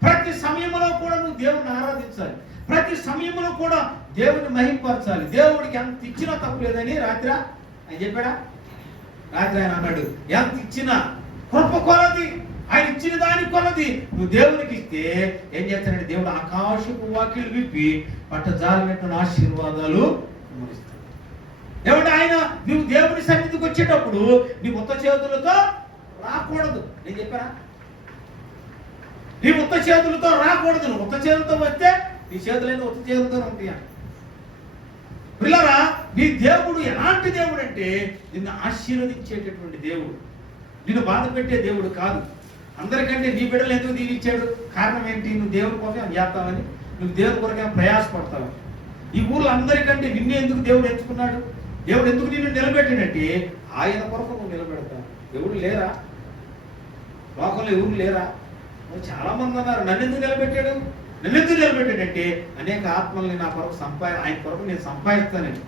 ప్రతి సమయంలో కూడా నువ్వు దేవుడిని ఆరాధించాలి. ప్రతి సమయంలో కూడా దేవుడిని మహింపరచాలి. దేవుడికి ఎంత ఇచ్చినా తప్పు లేదని రాత్రి ఆయన చెప్పాడా? రాత్రి ఆయన అన్నాడు, ఎంత ఇచ్చినా కృప కొలది, ఆయన ఇచ్చిన దాని కొలది నువ్వు దేవునికి ఇస్తే ఏం చేస్తానంటే దేవుడు ఆకాశపు వాకిలు విప్పి పట్టజాలినటువంటి ఆశీర్వాదాలు ముగిస్తాడు. ఏమంటే ఆయన నువ్వు దేవుని సన్నిధికి వచ్చేటప్పుడు నీ ఉత్త చేతులతో రాకూడదు. నేను చెప్పారా? నీ ఉత్త చేతులతో రాకూడదు. నువ్వు ఉత్త చేతులతో వస్తే నీ చేతులైన ఉత్త చేతులతో ఉంటాయా? పిల్లరా, నీ దేవుడు ఎలాంటి దేవుడు అంటే నిన్ను ఆశీర్వదించేటటువంటి దేవుడు, నిన్ను బాధ పెట్టే దేవుడు కాదు. అందరికంటే నీ బిడ్డలు ఎందుకు దీవించాడు? కారణం ఏంటి? నువ్వు దేవుడి కోసం చేస్తావని, నువ్వు దేవుడి కొరకేమో ప్రయాసపడతావని. ఈ ఊళ్ళో అందరికంటే నిన్ను ఎందుకు దేవుడు ఎంచుకున్నాడు? దేవుడు ఎందుకు నిన్ను నిలబెట్టినట్టే ఆయన కొరకు నువ్వు నిలబెడతావు. ఎవరు లేరా? లోకంలో ఎవరు లేరా? చాలా మంది అన్నారు, నన్ను ఎందుకు నిలబెట్టాడు? నన్ను ఎందుకు నిలబెట్టాడంటే అనేక ఆత్మల్ని నా కొరకు ఆయన కొరకు నేను సంపాదిస్తానని.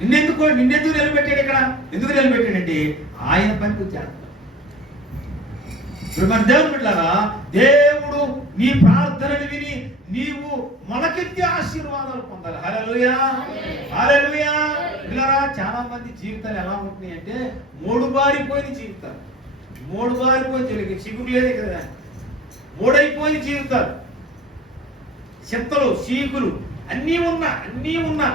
నిన్నెందుకు నిలబెట్టాడు? ఇక్కడ ఎందుకు నిలబెట్టాడంటే ఆయన పనికి చేస్తాడు. దేవుని బిడ్డలారా, దేవుడు నీ ప్రార్థనని విని నీవు మొలకెత్తి ఆశీర్వాదాలు పొందాలి. హల్లెలూయా, హల్లెలూయా. పిల్లరా, చాలా మంది జీవితాలు ఎలా ఉంటున్నాయి అంటే మూడుబారిపోయిన జీవితాలు. మూడుబారిపోయి చిగురు లేదు కదా, మూడైపోయిన జీవితాలు, చింతలు చీకులు అన్నీ ఉన్నా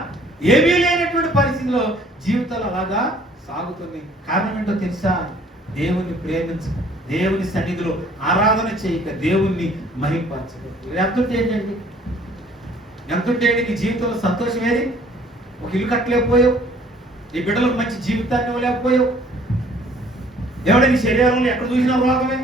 ఏమీ లేనటువంటి పరిస్థితిలో జీవితాలు అలాగా సాగుతుంది. కారణం ఏంటో తెలుసా? దేవుణ్ణి ప్రేమించక, దేవుని సన్నిధిలో ఆరాధన చేయక, దేవుణ్ణి మహింపరచక. ఎంతుంటే ఏంటండి? నీ జీవితంలో సంతోషం ఏది? ఒక ఇల్లు కట్టలేకపోయావు, నీ బిడ్డలకు మంచి జీవితాన్ని ఇవ్వలేకపోయావు. దేవుడు నీ శరీరంలో ఎక్కడ చూసినా రోగమే,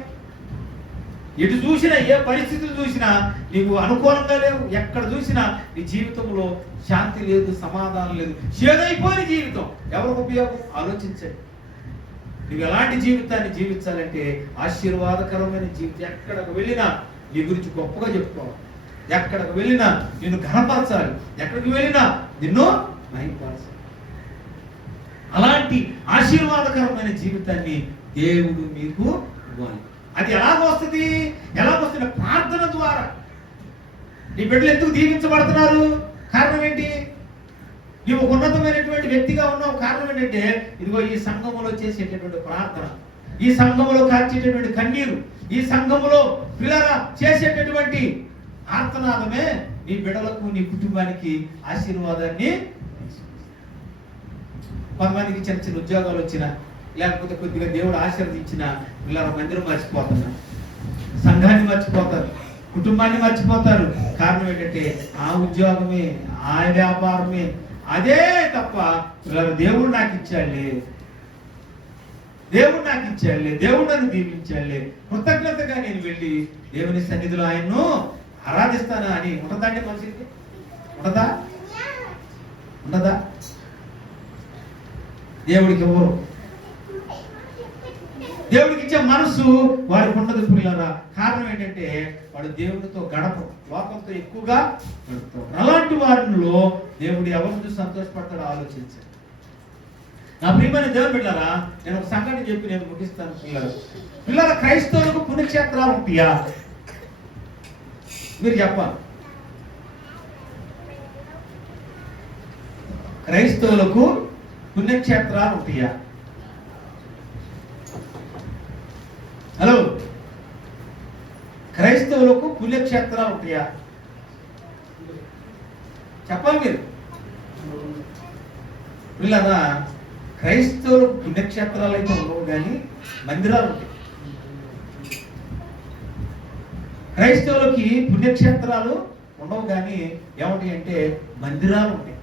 ఎటు చూసినా ఏ పరిస్థితులు చూసినా నీకు అనుకూలంగా లేవు. ఎక్కడ చూసినా నీ జీవితంలో శాంతి లేదు, సమాధానం లేదు, చేదైపోయిన జీవితం. ఎవరికి ఉపయోగం? ఆలోచించండి. నువ్వు ఎలాంటి జీవితాన్ని జీవించాలంటే ఆశీర్వాదకరమైన జీవితం. ఎక్కడికి వెళ్ళినా నీ గురించి గొప్పగా చెప్పుకోవాలి, ఎక్కడికి వెళ్ళినా నిన్ను ఘనపరచాలి, ఎక్కడికి వెళ్ళినా నిన్ను మహింపరచాలి. అలాంటి ఆశీర్వాదకరమైన జీవితాన్ని దేవుడు మీకు ఇవ్వాలి. అది ఎలాగొస్తుంది? ప్రార్థన ద్వారా. నీ బిడ్డలు ఎందుకు దీవించబడుతున్నారు? కారణం ఏంటి? నీవు ఒక ఉన్నతమైనటువంటి వ్యక్తిగా ఉన్నావు. కారణం ఏంటంటే ఇదిగో ఈ సంఘములో చేసేటటువంటి ప్రార్థన, ఈ సంఘములో కార్చేటటువంటి కన్నీరు, ఈ సంఘములో పిల్లరా చేసేటటువంటి ఆర్తనాదమే నీ బిడ్డలకు, నీ కుటుంబానికి ఆశీర్వాదాన్ని. కొంతమందికి చిన్న చిన్న ఉద్యోగాలు వచ్చినా, లేకపోతే కొద్దిగా దేవుడు ఆశీర్వదించిన పిల్లల మందిరం మర్చిపోతున్నారు, సంఘాన్ని మర్చిపోతారు, కుటుంబాన్ని మర్చిపోతారు. కారణం ఏంటంటే ఆ ఉద్యోగమే, ఆ వ్యాపారమే, అదే తప్ప దేవుడు నాకు ఇచ్చాడులే, దేవుడు నన్ను దీవించాడులే, కృతజ్ఞతగా నేను వెళ్ళి దేవుని సన్నిధిలో ఆయన్ను ఆరాధిస్తాను అని ఉంటదండి మనిషికి? ఉండదా? దేవుడికి ఎవరు? దేవుడికి ఇచ్చే మనసు వారికి ఉండదు పిల్లరా. కారణం ఏంటంటే వాడు దేవుడితో గడపడు, లోకంతో ఎక్కువగా గడుపుతాడు. అలాంటి వారిలో దేవుడు ఎవరిని సంతోషపడతాడో ఆలోచించండి. నా ప్రియమైన దేవుని బిడ్డలారా, నేను ఒక సంఘటన చెప్పి నేను ముగిస్తాను. పిల్లల క్రైస్తవులకు పుణ్యక్షేత్రాలు ఉంటాయా? మీరు చెప్పాలి. క్రైస్తవులకు పుణ్యక్షేత్రాలు ఉంటాయా? హలో, క్రైస్తవులకు పుణ్యక్షేత్రాలు ఉంటాయా? చెప్పాలి మీరు. పిల్లరా, క్రైస్తవులకు పుణ్యక్షేత్రాలు అయితే ఉండవు, కానీ మందిరాలు ఉంటాయి. క్రైస్తవులకి పుణ్యక్షేత్రాలు ఉండవు, కానీ ఏమిటి అంటే మందిరాలు ఉంటాయి.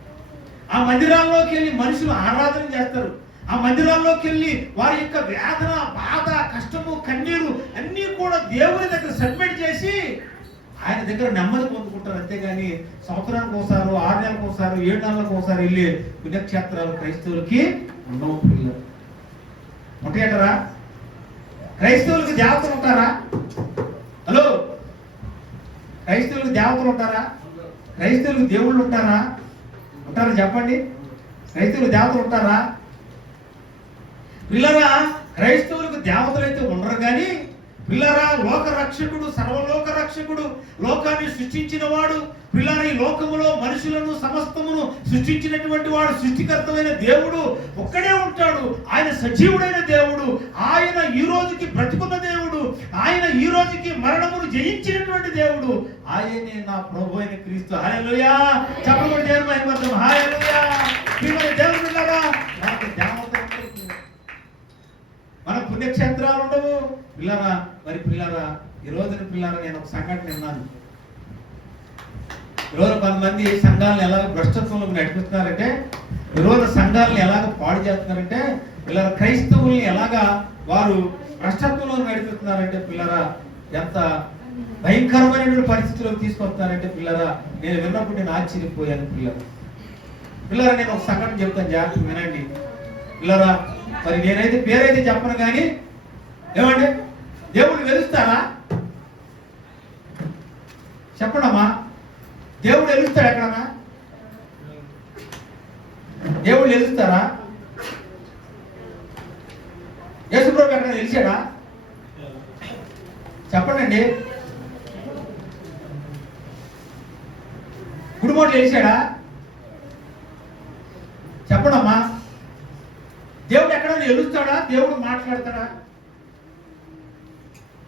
ఆ మందిరాల్లోకి వెళ్ళి మనుషులు ఆరాధన చేస్తారు. ఆ మందిరాల్లోకి వెళ్ళి వారి యొక్క వేదన, బాధ, కష్టము, కన్నీరు అన్నీ కూడా దేవుని దగ్గర సబ్మిట్ చేసి ఆయన దగ్గర నెమ్మది పొందుకుంటారు. అంతేగాని సంవత్సరానికి ఒకసారి, 6 నెలలకు ఒకసారి, 7 నెలలకు ఒకసారి వెళ్ళి పుణ్యక్షేత్రాలు క్రైస్తవులకి ఉండవు. పిల్లలు ఉంటాయటరా? క్రైస్తవులకి దేవతలు ఉంటారా? హలో, క్రైస్తవులకు దేవతలు ఉంటారా? క్రైస్తవులకు దేవుళ్ళు ఉంటారా? ఉంటారా చెప్పండి? క్రైస్తవులకు దేవతలు ఉంటారా? పిల్లరా, క్రైస్తవులకు దేవతలు అయితే ఉండరు కానీ పిల్లరా, లోక రక్షకుడు, సర్వలోక రక్షకుడు, లోకాన్ని సృష్టించిన వాడు, పిల్లరా ఈ లోకములో మనుషులను సమస్తమును సృష్టించినటువంటి వాడు, సృష్టికర్తమైన దేవుడు ఒక్కడే ఉంటాడు. ఆయన సజీవుడైన దేవుడు, ఆయన ఈ రోజుకి బ్రతికున్న దేవుడు, ఆయన ఈ రోజుకి మరణమును జయించినటువంటి దేవుడు, ఆయనే నా ప్రభు అయిన క్రీస్తు. హల్లెలూయా! చెప్పండి దేవుని మహిమ. హల్లెలూయా! దేవుడు పిల్లరా, నాకు దేవత మన పుణ్యక్షేత్రాలు ఉండవు పిల్లరా. మరి పిల్లరా, ఈ రోజున పిల్లరా నేను ఒక సంఘటన విన్నాను. ఈరోజు కొంతమంది సంఘాలను ఎలాగ భ్రష్టత్వంలోకి నడిపిస్తున్నారంటే, ఈరోజు సంఘాలను ఎలాగ పాడు చేస్తున్నారంటే పిల్లరా, క్రైస్తవుల్ని ఎలాగా వారు భ్రష్టత్వంలో నడిపిస్తున్నారంటే పిల్లరా, ఎంత భయంకరమైనటువంటి పరిస్థితుల్లోకి తీసుకొస్తున్నారంటే పిల్లరా, నేను విన్నప్పుడు నేను ఆశ్చర్యపోయాను. పిల్లరా నేను ఒక సంఘటన చెప్తాను, జాగ్రత్త వినండి పిల్లరా. మరి నేనైతే పేరైతే చెప్పను కానీ ఏమండి, దేవుడు వెలుస్తారా? చెప్పండమ్మా, దేవుడు వెలుస్తాడు ఎక్కడన్నా? దేవుడు వెలుస్తారా? యేసుప్రభు ఎక్కడ వెలిచాడా? చెప్పండి. గుడిమోట్లు వెలిచాడా? చెప్పండమ్మా, దేవుడు ఎక్కడైనా వెలుస్తాడా? దేవుడు మాట్లాడతాడా?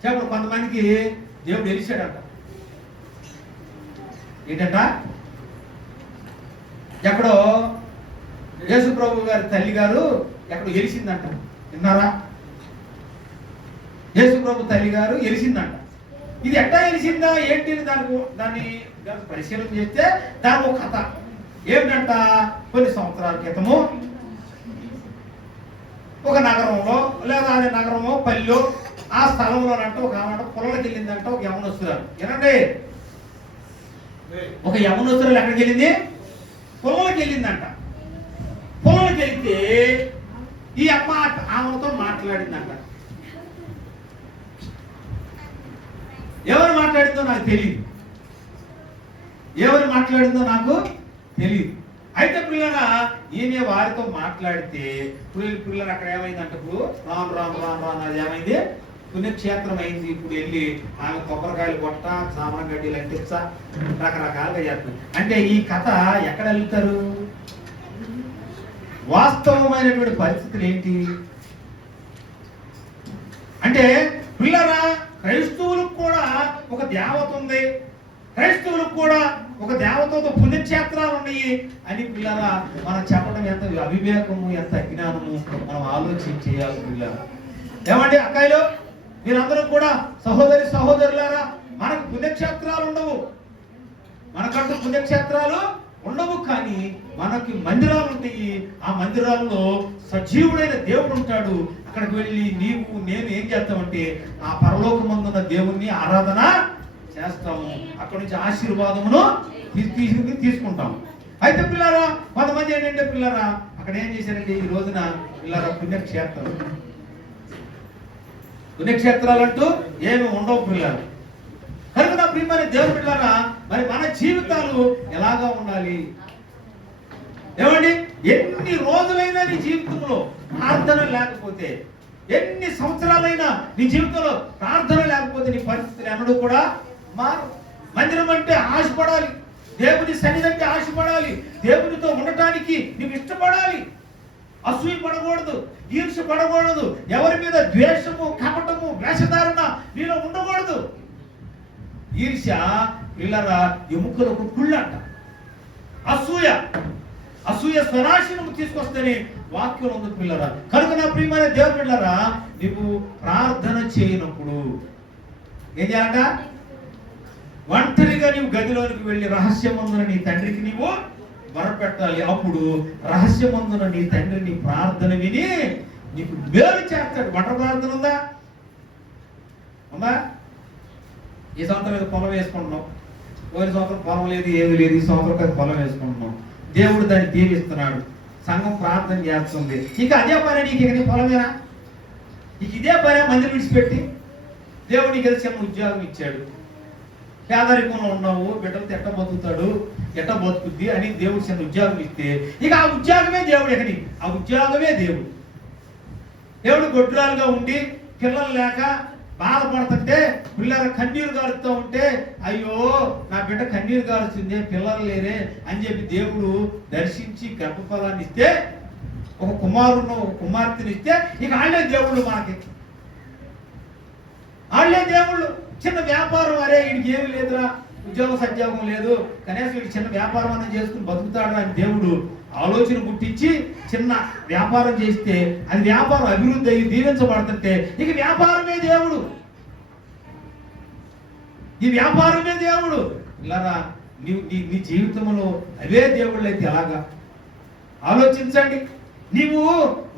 చెప్పండి. కొంతమందికి దేవుడు వెలిచాడంట. ఏంటంట? ఎక్కడో యేసుప్రభు గారి తల్లి గారు ఎక్కడో వెలిసిందంట. విన్నారా? యేసుప్రభు తల్లి గారు వెలిసిందంట. ఇది ఎట్టా వెలిసిందా ఏంటి దాన్ని పరిశీలన చేస్తే దాని ఒక కథ ఏమిటంట. కొన్ని సంవత్సరాల క్రితము ఒక నగరంలో, లేదా అదే నగరమో పల్లెలో, ఆ స్థలంలోనంట ఒక ఆమె పొలంలోకి వెళ్ళిందంట. ఒక యవనస్తురాలు. ఏనండి, ఒక యవనస్తురాలు ఎక్కడికి వెళ్ళింది? పొలంలోకి వెళ్ళిందంట. పొలంలోకి వెళ్తే ఈ అమ్మ ఆమెతో మాట్లాడిందంట. ఎవరు మాట్లాడిందో నాకు తెలియదు. అయితే పిల్లల ఈమె వారితో మాట్లాడితే పిల్లలు అక్కడ ఏమైందంటే, ఇప్పుడు రాను అది ఏమైంది? పుణ్యక్షేత్రం అయింది. ఇప్పుడు వెళ్ళి ఆమె కొబ్బరికాయలు కొట్ట, సామాన్ గడ్డీలు అంటించా, రకరకాలుగా చేస్తుంది. అంటే ఈ కథ ఎక్కడ వెళ్తారు? వాస్తవమైనటువంటి పరిస్థితులు ఏంటి అంటే పిల్లరా, క్రైస్తవులకు కూడా ఒక దేవత ఉంది, క్రైస్తవులకు కూడా ఒక దేవతతో పుణ్యక్షేత్రాలు ఉన్నాయి అని పిల్లరా మనం చెప్పడం ఎంత అవివేకము, ఎంత అజ్ఞానము మనం ఆలోచన చేయాలి పిల్లరా. ఏమండి అక్కాయిలు, మీరందరూ కూడా సహోదరులారా, మనకు పుణ్యక్షేత్రాలు ఉండవు, మనకంటూ పుణ్యక్షేత్రాలు ఉండవు, కానీ మనకి మందిరాలు ఉంటాయి. ఆ మందిరాల్లో సజీవుడైన దేవుడు ఉంటాడు. అక్కడికి వెళ్ళి నీవు నేను ఏం చేస్తామంటే ఆ పరలోకమందున్న దేవుణ్ణి ఆరాధన చేస్తాము. అక్కడి నుంచి ఆశీర్వాదమును తీసుకుంటాము. అయితే పిల్లరా, కొంతమంది ఏంటంటే పిల్లరా అక్కడ ఏం చేశారంటే ఈ రోజున పిల్లరా పుణ్యక్షేత్రాలు అంటూ ఏమి ఉండవు పిల్లలు. కనుక నా ప్రియమైన దేవుని పిల్లరా, మరి మన జీవితాలు ఎలాగా ఉండాలి? ఏమండి, ఎన్ని రోజులైనా నీ జీవితంలో ప్రార్థన లేకపోతే, ఎన్ని సంవత్సరాలైనా నీ జీవితంలో ప్రార్థన లేకపోతే నీ పరిస్థితులు ఎన్నడూ కూడా మారు. మందిరం అంటే ఆశపడాలి, దేవుని సన్నిధి అంటే ఆశపడాలి, దేవునితో ఉండటానికి నీకు ఇష్టపడాలి, అసూయ పడకూడదు, ఈర్ష పడకూడదు, ఎవరి మీద ద్వేషము, కపటము, వేషధారణ నీలో ఉండకూడదు. ఈర్ష పిల్లరా ఎముకలకు కుళ్ళంట. అసూయ స్వనాశనము తీసుకొస్తేనే వాక్యం ఉంది పిల్లరా. కనుక నా ప్రియమైన దేవుని పిల్లరా, నీవు ప్రార్థన చేయనప్పుడు ఏం చేయాలంట? ఒంటరిగా నీవు గదిలోనికి వెళ్ళి రహస్యమందున నీ తండ్రికి నీవు మొరపెట్టాలి. అప్పుడు రహస్యమందున నీ తండ్రి నీ ప్రార్థన విని నీకు మేలు చేస్తాడు. ఒంటరి ప్రార్థన ఉందా? ఈ సంవత్సరం ఏదో పొలం వేసుకుంటున్నాం, పోయిన సంవత్సరం పొలం లేదు, ఏమీ లేదు, ఈ సంవత్సరం కదా పొలం వేసుకుంటున్నాం. దేవుడు దాన్ని దీవిస్తున్నాడు, సంఘం ప్రార్థన చేస్తుంది. ఇక అదే పని నీకు, ఇక నీ పొలమేనా? ఇక ఇదే పని మందిరం విడిచిపెట్టి దేవుడు నీకు ఏదో చిన్న ఉద్యోగం ఇచ్చాడు, పేదరికంలో ఉన్నావు, బిడ్డలతో ఎట్ట బతుకుతాడు, ఎట్ట బతుకుద్ది అని దేవుడు చిన్న ఉద్యోగం ఇస్తే ఇక ఆ ఉద్యోగమే దేవుడు. ఎక్కడి ఆ ఉద్యోగమే దేవుడు. దేవుడు గొడ్రాలుగా ఉండి పిల్లలు లేక బాధపడుతుంటే, పిల్లల కన్నీరు గారుతూ ఉంటే, అయ్యో నా బిడ్డ కన్నీరు గారుతుంది, పిల్లలు లేరే అని చెప్పి దేవుడు దర్శించి గర్భఫలాన్ని ఇస్తే, ఒక కుమారుడు ఒక కుమార్తెని ఇస్తే ఇక వాళ్ళే దేవుళ్ళు. మనకి వాళ్ళే దేవుళ్ళు. చిన్న వ్యాపారం, అరే వీడికి ఏమి లేదురా, ఉద్యోగం సద్యోగం లేదు, కనీసం వీడు చిన్న వ్యాపారం అన్న చేసుకుని బతుకుతాడు అని దేవుడు ఆలోచన పుట్టించి చిన్న వ్యాపారం చేస్తే అది వ్యాపారం అభివృద్ధి అయ్యి దీవించబడుతుంటే ఇక వ్యాపారమే దేవుడు. ఈ వ్యాపారమే దేవుడు. ఇలారా నీ జీవితంలో అవే దేవుళ్ళు అయితే ఎలాగా ఆలోచించండి. నీవు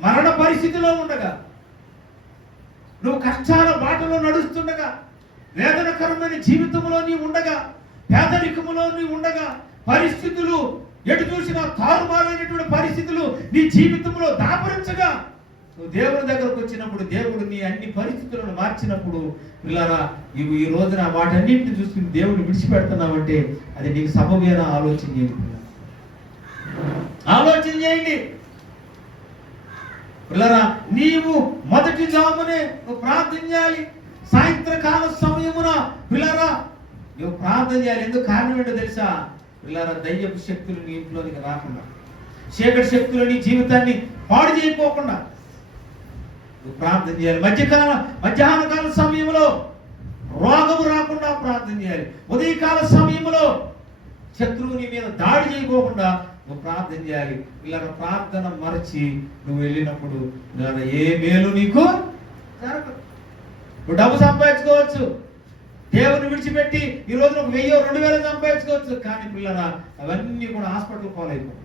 మరణ పరిస్థితిలో ఉండగా, నువ్వు కష్టాల బాటలో నడుస్తుండగా, వేదనకరమైన జీవితంలో నీవు ఉండగా, పేదరికములో నీవు ఉండగా, పరిస్థితులు ఎటు చూసినా తారుమారైనటువంటి పరిస్థితులు నీ జీవితంలో దాపరించగా, నువ్వు దేవుని దగ్గరకు వచ్చినప్పుడు దేవుడు నీ అన్ని పరిస్థితులను మార్చినప్పుడు, పిల్లరా ఈ రోజున వాటన్నింటిని చూసుకుని దేవుడు విడిచిపెడుతున్నావంటే అది నీకు సబబేనా? ఆలోచన చేయండి, ఆలోచన చేయండి పిల్లరా. నీవు మొదటి జామునే నువ్వు ప్రార్థన చేయాలి. సాయంత్రకాల సమయమున పిల్లరా నువ్వు ప్రార్థన చేయాలి. ఎందుకు కారణం ఏంటో తెలుసా? పిల్లరా దయ్యపు శక్తులు నీ ఇంట్లోనికి రాకుండా, చీకటి శక్తులు నీ జీవితాన్ని పాడు చేయకోకుండా నువ్వు ప్రార్థన చేయాలి. మధ్యాహ్న కాల సమయంలో రోగము రాకుండా ప్రార్థన చేయాలి. ఉదయకాల సమయంలో శత్రువు నీ మీద దాడి చేయకోకుండా నువ్వు ప్రార్థన చేయాలి. ఇలా ప్రార్థన మరచి నువ్వు వెళ్ళినప్పుడు ఏ మేలు నీకు జరగదు. నువ్వు డబ్బు సంపాదించుకోవచ్చు, దేవుని విడిచిపెట్టి ఈ రోజు ఒక 1000-2000 సంపాదించుకోవచ్చు, కానీ పిల్లరా అవన్నీ కూడా హాస్పిటల్ పాలైపోయి.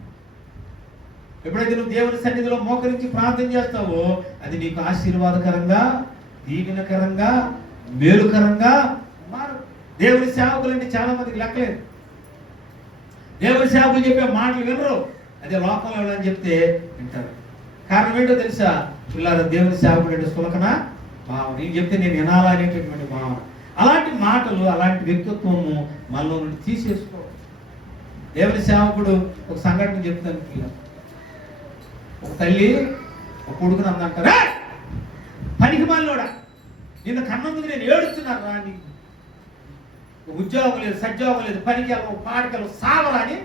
ఎప్పుడైతే నువ్వు దేవుని సన్నిధిలో మోకరించి ప్రార్థన చేస్తావో అది నీకు ఆశీర్వాదకరంగా, దీవెనకరంగా, మేలుకరంగా మారు. దేవుని సేవకులంటే చాలా మందికి లెక్కలేదు. దేవుని సేవకులు చెప్పే మాటలు వినరు. అదే లోకంలో ఎవరని చెప్తే వింటారు. కారణం ఏంటో తెలుసా? పిల్లలు దేవుని సేవకుడు అంటే సులకన భావం, నేను చెప్తే నేను వినాలా అనేటటువంటి భావం. అలాంటి మాటలు, అలాంటి వ్యక్తిత్వము మనలో నుండి తీసేసుకో. దేవుని సేవకుడు ఒక సంఘటన చెప్తాను పిల్లలు. ఒక తల్లి ఒక కొడుకుని అందంటారా, పనికి మాలినోడా, నిన్న కన్నందుకు నేను ఏడుస్తున్నాను రా, నీకు ఉద్యోగం లేదు, సద్యోగం లేదు, పనికి వెళ్ళవు, పాటకెళ్ళవు, సావరా అని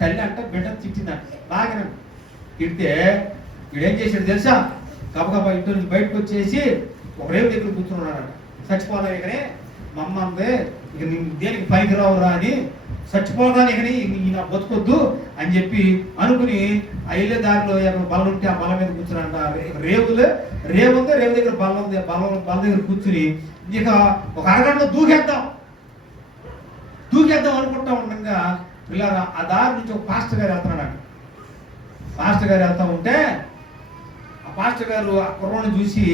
తల్లి అంట బిడ్డను తిట్టిందంట. బాగానే తిడితే వీడేం చేశాడు తెలుసా? గబగబా ఇంటి నుంచి బయటకు వచ్చేసి ఒక రేవు దగ్గర కూర్చున్నాడంట. చచ్చిపోదా ఇకనే మా అమ్మ అందే, ఇక దేనికి పనికి రావురా అని, చచ్చిపోదాని ఇకని ఈయన బతుకొద్దు అని చెప్పి అనుకుని అయ్యే దారిలో బలం ఉంటే ఆ బలం మీద కూర్చున్నాడంట. రేవు ఉంది, రేవు దగ్గర బలం ఉంది, బల దగ్గర కూర్చుని ఇక ఒక అరగంటలో దూకేద్దాం అనుకుంటా ఉండగా పిల్లరా ఆ దారి నుంచి ఒక పాస్టర్ గారు వెళ్తున్నాడు. పాస్టర్ గారు వెళ్తా ఉంటే ఆ పాస్టర్ గారు ఆ కుర్రోని చూసి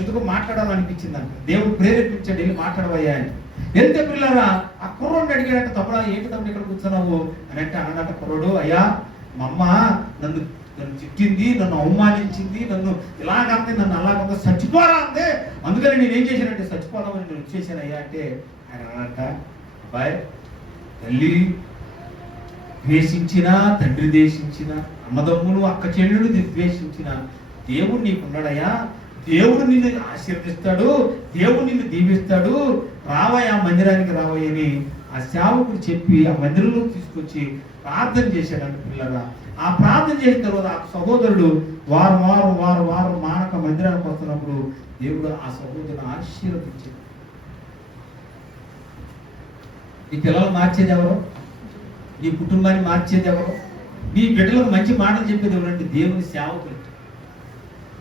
ఎందుకు మాట్లాడాలనిపించిందంట. దేవుడు ప్రేరేపించాడు, వెళ్ళి మాట్లాడవయ్యా అని. వెళ్తే పిల్లరా ఆ కుర్రోని అడిగాడంట, తమ్ముడా ఏంటి తమ్ముడు ఇక్కడ కూర్చున్నావు అని అంటే అన్నట కుర్రోడు, అయ్యా మా అమ్మ నన్ను తిట్టింది, నన్ను అవమానించింది, నన్ను ఇలాగంది, నన్ను అలాగంతా చచ్చిపోరా అందే, అందుకని నేనేం చేశానంటే చచ్చిపోదామని నేను వచ్చేసాను అయ్యా అంటే ఆయన అన్నట, బాయ్ తల్లి ద్వేషించిన, తండ్రి ద్వేషించిన, అన్నదమ్ములు అక్క చెల్లెలు ద్వేషించిన దేవుడు నీకున్నాడయ్యా, దేవుడు నిన్ను ఆశీర్వదిస్తాడు, దేవుడు నిన్ను దీవిస్తాడు, రావయ్యా మందిరానికి రావయ్యని ఆ సేవకుడు చెప్పి ఆ మందిరంలో తీసుకొచ్చి ప్రార్థన చేశాడంట పిల్లరా. ఆ ప్రార్థన చేసిన తర్వాత ఆ సహోదరుడు వారం మానక మందిరానికి వస్తున్నప్పుడు దేవుడు ఆ సహోదరుడు ఆశీర్వదించాడు. నీ పిల్లలు మార్చేది ఎవరు? నీ కుటుంబాన్ని మార్చేది ఎవరు? నీ బిడ్డలకు మంచి మాటలు చెప్పేది ఎవరంటే దేవుని సేవకులు.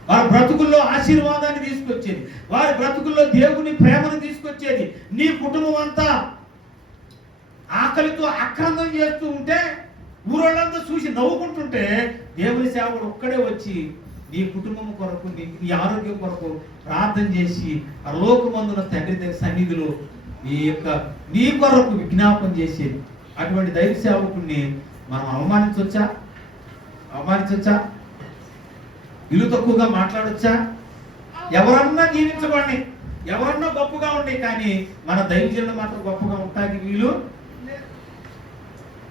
వారి బ్రతుకుల్లో ఆశీర్వాదాన్ని తీసుకొచ్చేది, వారి బ్రతుకుల్లో దేవుని ప్రేమను తీసుకొచ్చేది. నీ కుటుంబం అంతా ఆకలితో ఆక్రందం చేస్తూ ఉంటే, ఊరోళ్ళంతా చూసి నవ్వుకుంటుంటే, దేవుని సేవకుడు ఒక్కడే వచ్చి నీ కుటుంబం కొరకు, నీ ఆరోగ్యం కొరకు ప్రార్థన చేసి ఆ లోకమందున తండ్రి సన్నిధిలో నీ కొరకు విజ్ఞాపన చేసేది. అటువంటి దైవ సేవకుడిని మనం అవమానించవచ్చా? ఇల్లు తక్కువగా మాట్లాడొచ్చా? ఎవరన్నా దీవించబడి ఎవరన్నా గొప్పగా ఉండే, కానీ మన దైవజనులు మాత్రం గొప్పగా ఉంటానికి వీలు.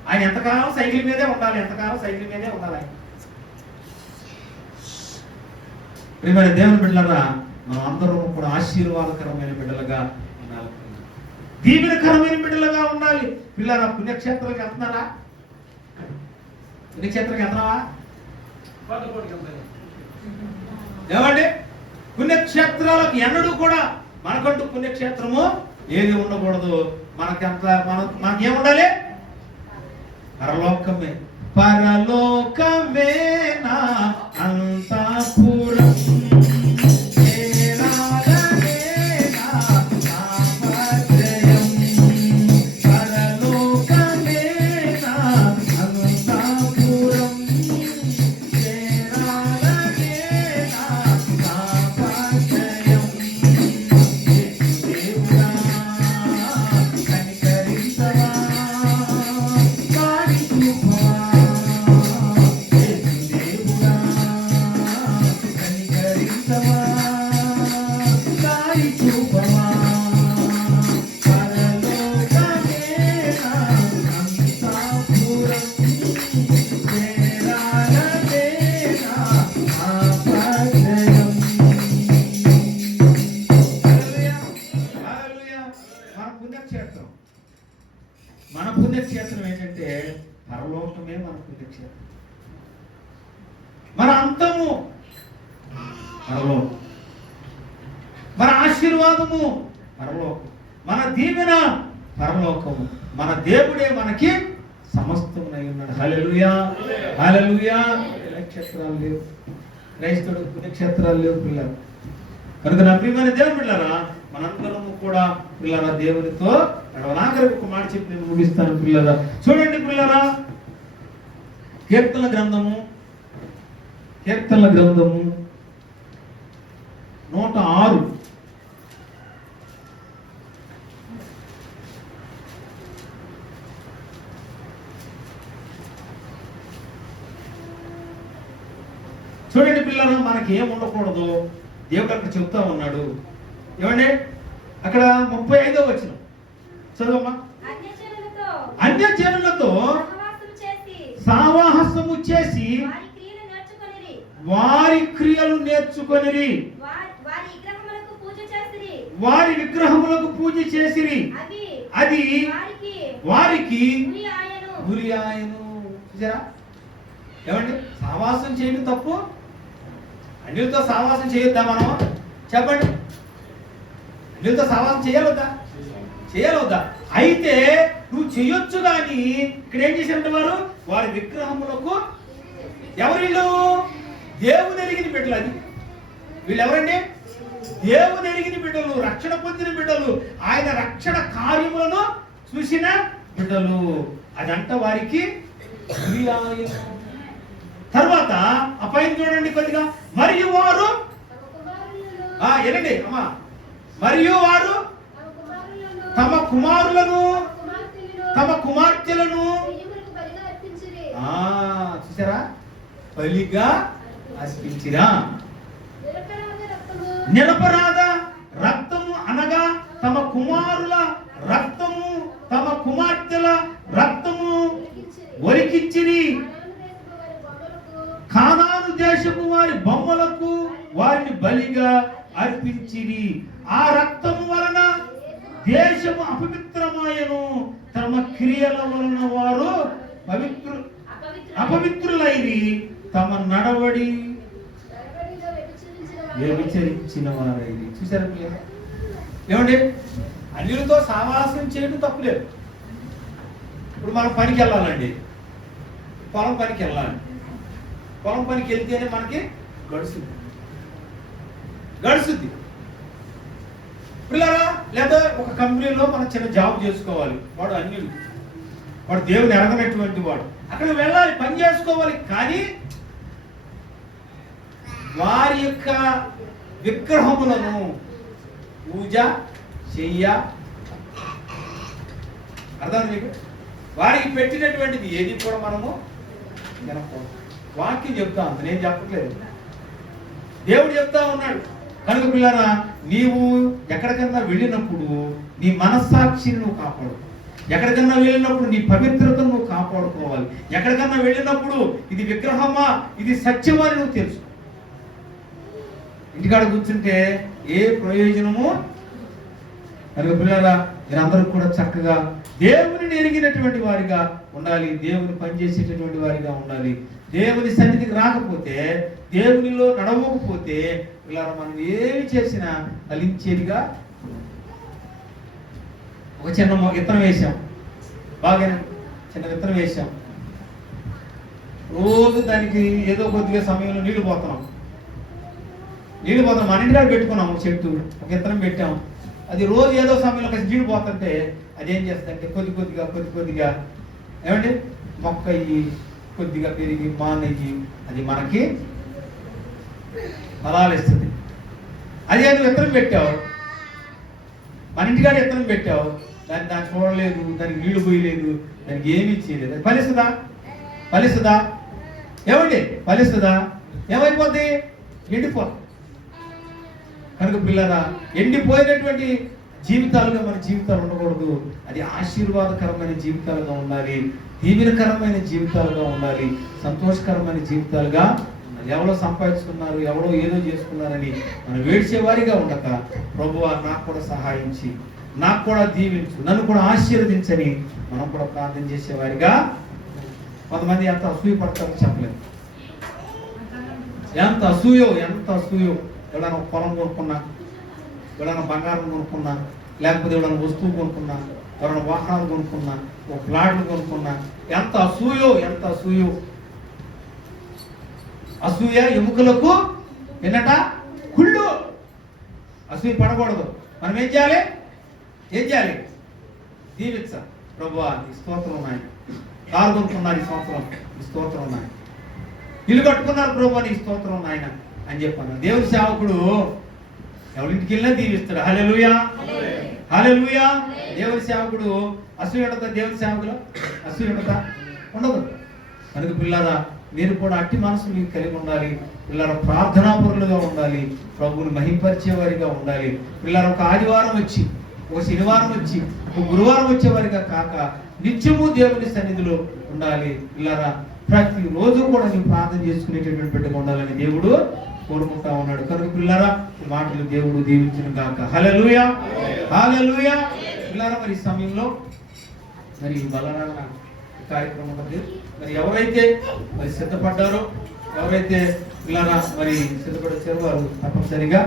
ఆయన ఎంతకాలం సైకిల్ మీదే ఉండాలి, ఎంతకాలం సైకిల్ మీదే ఉండాలి ఆయన. ప్రియమైన దేవుని బిడ్డలారా, మనం అందరం కూడా ఆశీర్వాదకరమైన బిడ్డలుగా ఉండాలి, దీవెనకరమైన బిడ్డలుగా ఉండాలి. పిల్లరా, పుణ్యక్షేత్రాలకు వెళ్తున్నారా? పుణ్యక్షేత్రాలకు వెళ్తున్నావా? ఏమండి, పుణ్యక్షేత్రాలకు ఎన్నడూ కూడా మనకంటూ పుణ్యక్షేత్రము ఏది ఉండకూడదు. మనకేముండాలి? పరలోకమే. పరలోకమే నా అంతఃపురం, మన పుణ్యక్షేత్రం ఏంటంటే పరలోకమే మన పుణ్యక్షేత్రం. మన అంతము పరలోకం, మన ఆశీర్వాదము పరలోకం, మన దీవెన పరలోకము. మన దేవుడే మనకి సమస్తమునై ఉన్నాడు. హల్లెలూయా, హల్లెలూయా. పుణ్యక్షేత్రాలు లేవు, క్రైస్తవుడు పుణ్యక్షేత్రాలు లేవు పిల్లలు. కనుక నా ప్రియమైన దేవుని పిల్లరా, మనందరము కూడా పిల్లరా దేవునితో ఆఖరికి ఒక మాట చెప్పి నేను ముగిస్తాను పిల్లరా. చూడండి పిల్లరా, కీర్తనల గ్రంథము 106. చూడండి పిల్లలు, మనకి ఏం ఉండకూడదు దేవుడు అక్కడ చెప్తా ఉన్నాడు. ఏమండి, అక్కడ 35వ వచనం చదవమ్మా. అన్యజనులతో సావాహసము చేసి వారి క్రియలు నేర్చుకొనిరి, వారి విగ్రహములకు పూజ చేసిరి, అది వారికి ఉరి ఆయను. చూసారా? ఏమండి, సావాసం చేయడం తప్పు? అన్యులతో సావాసం చేయొద్దా మనం? చెప్పండి, అన్యులతో సావాసం చేయాలొద్దా? చేయాలొద్దా? అయితే నువ్వు చేయొచ్చు, కానీ ఇక్కడ ఏం చేశారంటే వారి విగ్రహములకు, ఎవరిళ్ళు? దేవుని ఎరిగిన బిడ్డలు. అది వీళ్ళు ఎవరండి? దేవుని ఎరిగిన బిడ్డలు, రక్షణ పొందిన బిడ్డలు, ఆయన రక్షణ కార్యములను చూసిన బిడ్డలు. అదంట వారికి. తర్వాత ఆ పైన చూడండి కొద్దిగా. మరియు వారు ఏనండి అమ్మా, మరియు వారు తమ కుమారులను తమ కుమార్తెలను చూసారా, బలిగా అర్పించిరా. నిరపరాధ రక్తము అనగా తమ కుమారుల రక్తము, తమ కుమార్తెల రక్తము ఒలికిచ్చిరి. కానాను దేశపు వారి బొమ్మలకు వారిని బలిగా అర్పించిరి. ఆ రక్తము వలన దేశము అపవిత్రమాయను, తమ క్రియల వలన వారు అపవిత్రులైరి, తమ నడవడి వ్యభిచరించిన వారైరి. చూసారా? ఏమండి, అన్యులతో సావాసం చేయడం తప్పులేదు. ఇప్పుడు మనం పనికి వెళ్ళాలండి, పొలం పనికి వెళ్ళాలి. పొలం పనికి వెళ్తేనే మనకి గడుస్తుంది పిల్లరా. లేదా ఒక కంపెనీలో మనం చిన్న జాబ్ చేసుకోవాలి, వాడు అన్యులు, వాడు దేవుని ఎరగనటువంటి వాడు. అక్కడికి వెళ్ళాలి, పని చేసుకోవాలి, కానీ వారి యొక్క విగ్రహములను పూజ చెయ్య. అర్థం మీకు? వారికి పెట్టినటువంటిది ఏది కూడా మనము వినకూడదు. వాక్యం చెప్తా ఉంది, నేను చెప్పట్లేదు, దేవుడు చెప్తా ఉన్నాడు. కనుక పిల్లరా, నీవు ఎక్కడికన్నా వెళ్ళినప్పుడు నీ మనస్సాక్షిని నువ్వు కాపాడు. ఎక్కడికన్నా వెళ్ళినప్పుడు నీ పవిత్రతను నువ్వు కాపాడుకోవాలి. ఎక్కడికన్నా వెళ్ళినప్పుడు ఇది విగ్రహమా, ఇది సత్యమా అని నువ్వు తెలుసు. ఇంటికాడ కూర్చుంటే ఏ ప్రయోజనము. కనుక పిల్లరా, మీరందరూ కూడా చక్కగా దేవుని ఎరిగినటువంటి వారిగా ఉండాలి. దేవుని పనిచేసేటటువంటి వారిగా ఉండాలి. దేవుని సన్నిధికి రాకపోతే, దేవునిలో నడవకపోతే ఇలా మనం ఏమి చేసినా ఫలించేదిగా. ఒక చిన్న విత్తనం వేసాం, బాగానే చిన్న విత్తనం వేసాం, రోజు దానికి ఏదో కొద్దిగా సమయంలో నీళ్లు పోతున్నాం. మన ఇంటికాడ పెట్టుకున్నాం ఒక చెట్టు, ఒక విత్తనం పెట్టాం. అది రోజు ఏదో సమయంలో ఒక నీళ్లు పోతుంటే అదేం చేస్తుందంటే కొద్ది కొద్దిగా ఏమంటే మొక్క అయ్యి కొద్దిగా పెరిగి మానయ్యి అది మనకి ఫలాలు ఇస్తుంది. అదే నువ్వు విత్తనం పెట్టావు, మన ఇంటికాడ విత్తనం పెట్టావు, దాన్ని చూడలేదు, దానికి నీళ్లు పోయలేదు, దానికి ఏమీ చేయలేదు. అది ఫలిస్తుందా? ఏమండి ఫలిస్తుందా? ఏమైపోద్ది? ఎండిపోతుంది. కనుక పిల్లరా, ఎండిపోయినటువంటి జీవితాలుగా మన జీవితాలు ఉండకూడదు. అది ఆశీర్వాదకరమైన జీవితాలుగా ఉండాలి, దీవెనకరమైన జీవితాలుగా ఉండాలి, సంతోషకరమైన జీవితాలుగా. ఎవరో సంపాదించుకున్నారు, ఎవరో ఏదో చేసుకున్నారని మనం వేడిచేవారిగా ఉండక, ప్రభువా నాకు కూడా సహాయించి, నాకు కూడా దీవించు, నన్ను కూడా ఆశీర్వదించని మనం కూడా ప్రార్థన చేసేవారిగా. కొంతమంది ఎంత అసూయ పడతారో చెప్పలేదు. ఎంత అసూయో. ఎవరైనా పొలం కొనుక్కున్నా, ఎవరైనా బంగారం కొనుక్కున్నా, లేకపోతే ఎవరైనా వస్తువు కొనుక్కున్నా, ఎవరైనా వాహనాలు కొనుక్కున్నా, ఒక ప్లాట్లు కొనుక్కున్నా, ఎంత అసూయో. అసూయ ఎముకలకు ఏంటంట కుళ్ళు. అసూయ పడకూడదు. మనం ఏం చేయాలి? దీవించ. ప్రభువా ఈ స్తోత్రం ఉన్నాయి, కారు కొనుక్కున్నారు ఈ సంవత్సరం, ఈ స్తోత్రం ఉన్నాయి, ఇల్లు కట్టుకున్నారు ప్రభువా నీ స్తోత్రం నాయన అని చెప్పాను. దేవుని సేవకుడు ఎవరింటికి వెళ్ళినా దీవిస్తాడు. హల్లెలూయా. దేవుని సేవకుడు అసూయ ఉండదా? దేవుని సేవకులు అసూయ ఉండదు. కనుక పిల్లరా, మీరు కూడా అట్టి మనసు మీకు కలిగి ఉండాలి. పిల్లల ప్రార్థనాపరులుగా ఉండాలి, ప్రభువుని మహింపరిచే వారిగా ఉండాలి. పిల్లల ఒక ఆదివారం వచ్చి, ఒక శనివారం వచ్చి, ఒక గురువారం వచ్చేవారిగా కాక నిత్యము దేవుని సన్నిధిలో ఉండాలి. పిల్లరా, ప్రతి రోజు కూడా నువ్వు ప్రార్థన చేసుకునేటటువంటి బిడ్డగా ఉండాలని దేవుడు కోరుకుంటా ఉన్నాడు. కనుక పిల్లరా, ఈ మాటలు దేవుడు దీవించును గాక. హల్లెలూయా. పిల్లరా, మరి ఈ సమయంలో మరి బలరాన కార్యక్రమం ఉంది. మరి ఎవరైతే మరి సిద్ధపడ్డారో, ఎవరైతే పిల్లరా మరి సిద్ధపడి వచ్చారో వారు తప్పనిసరిగా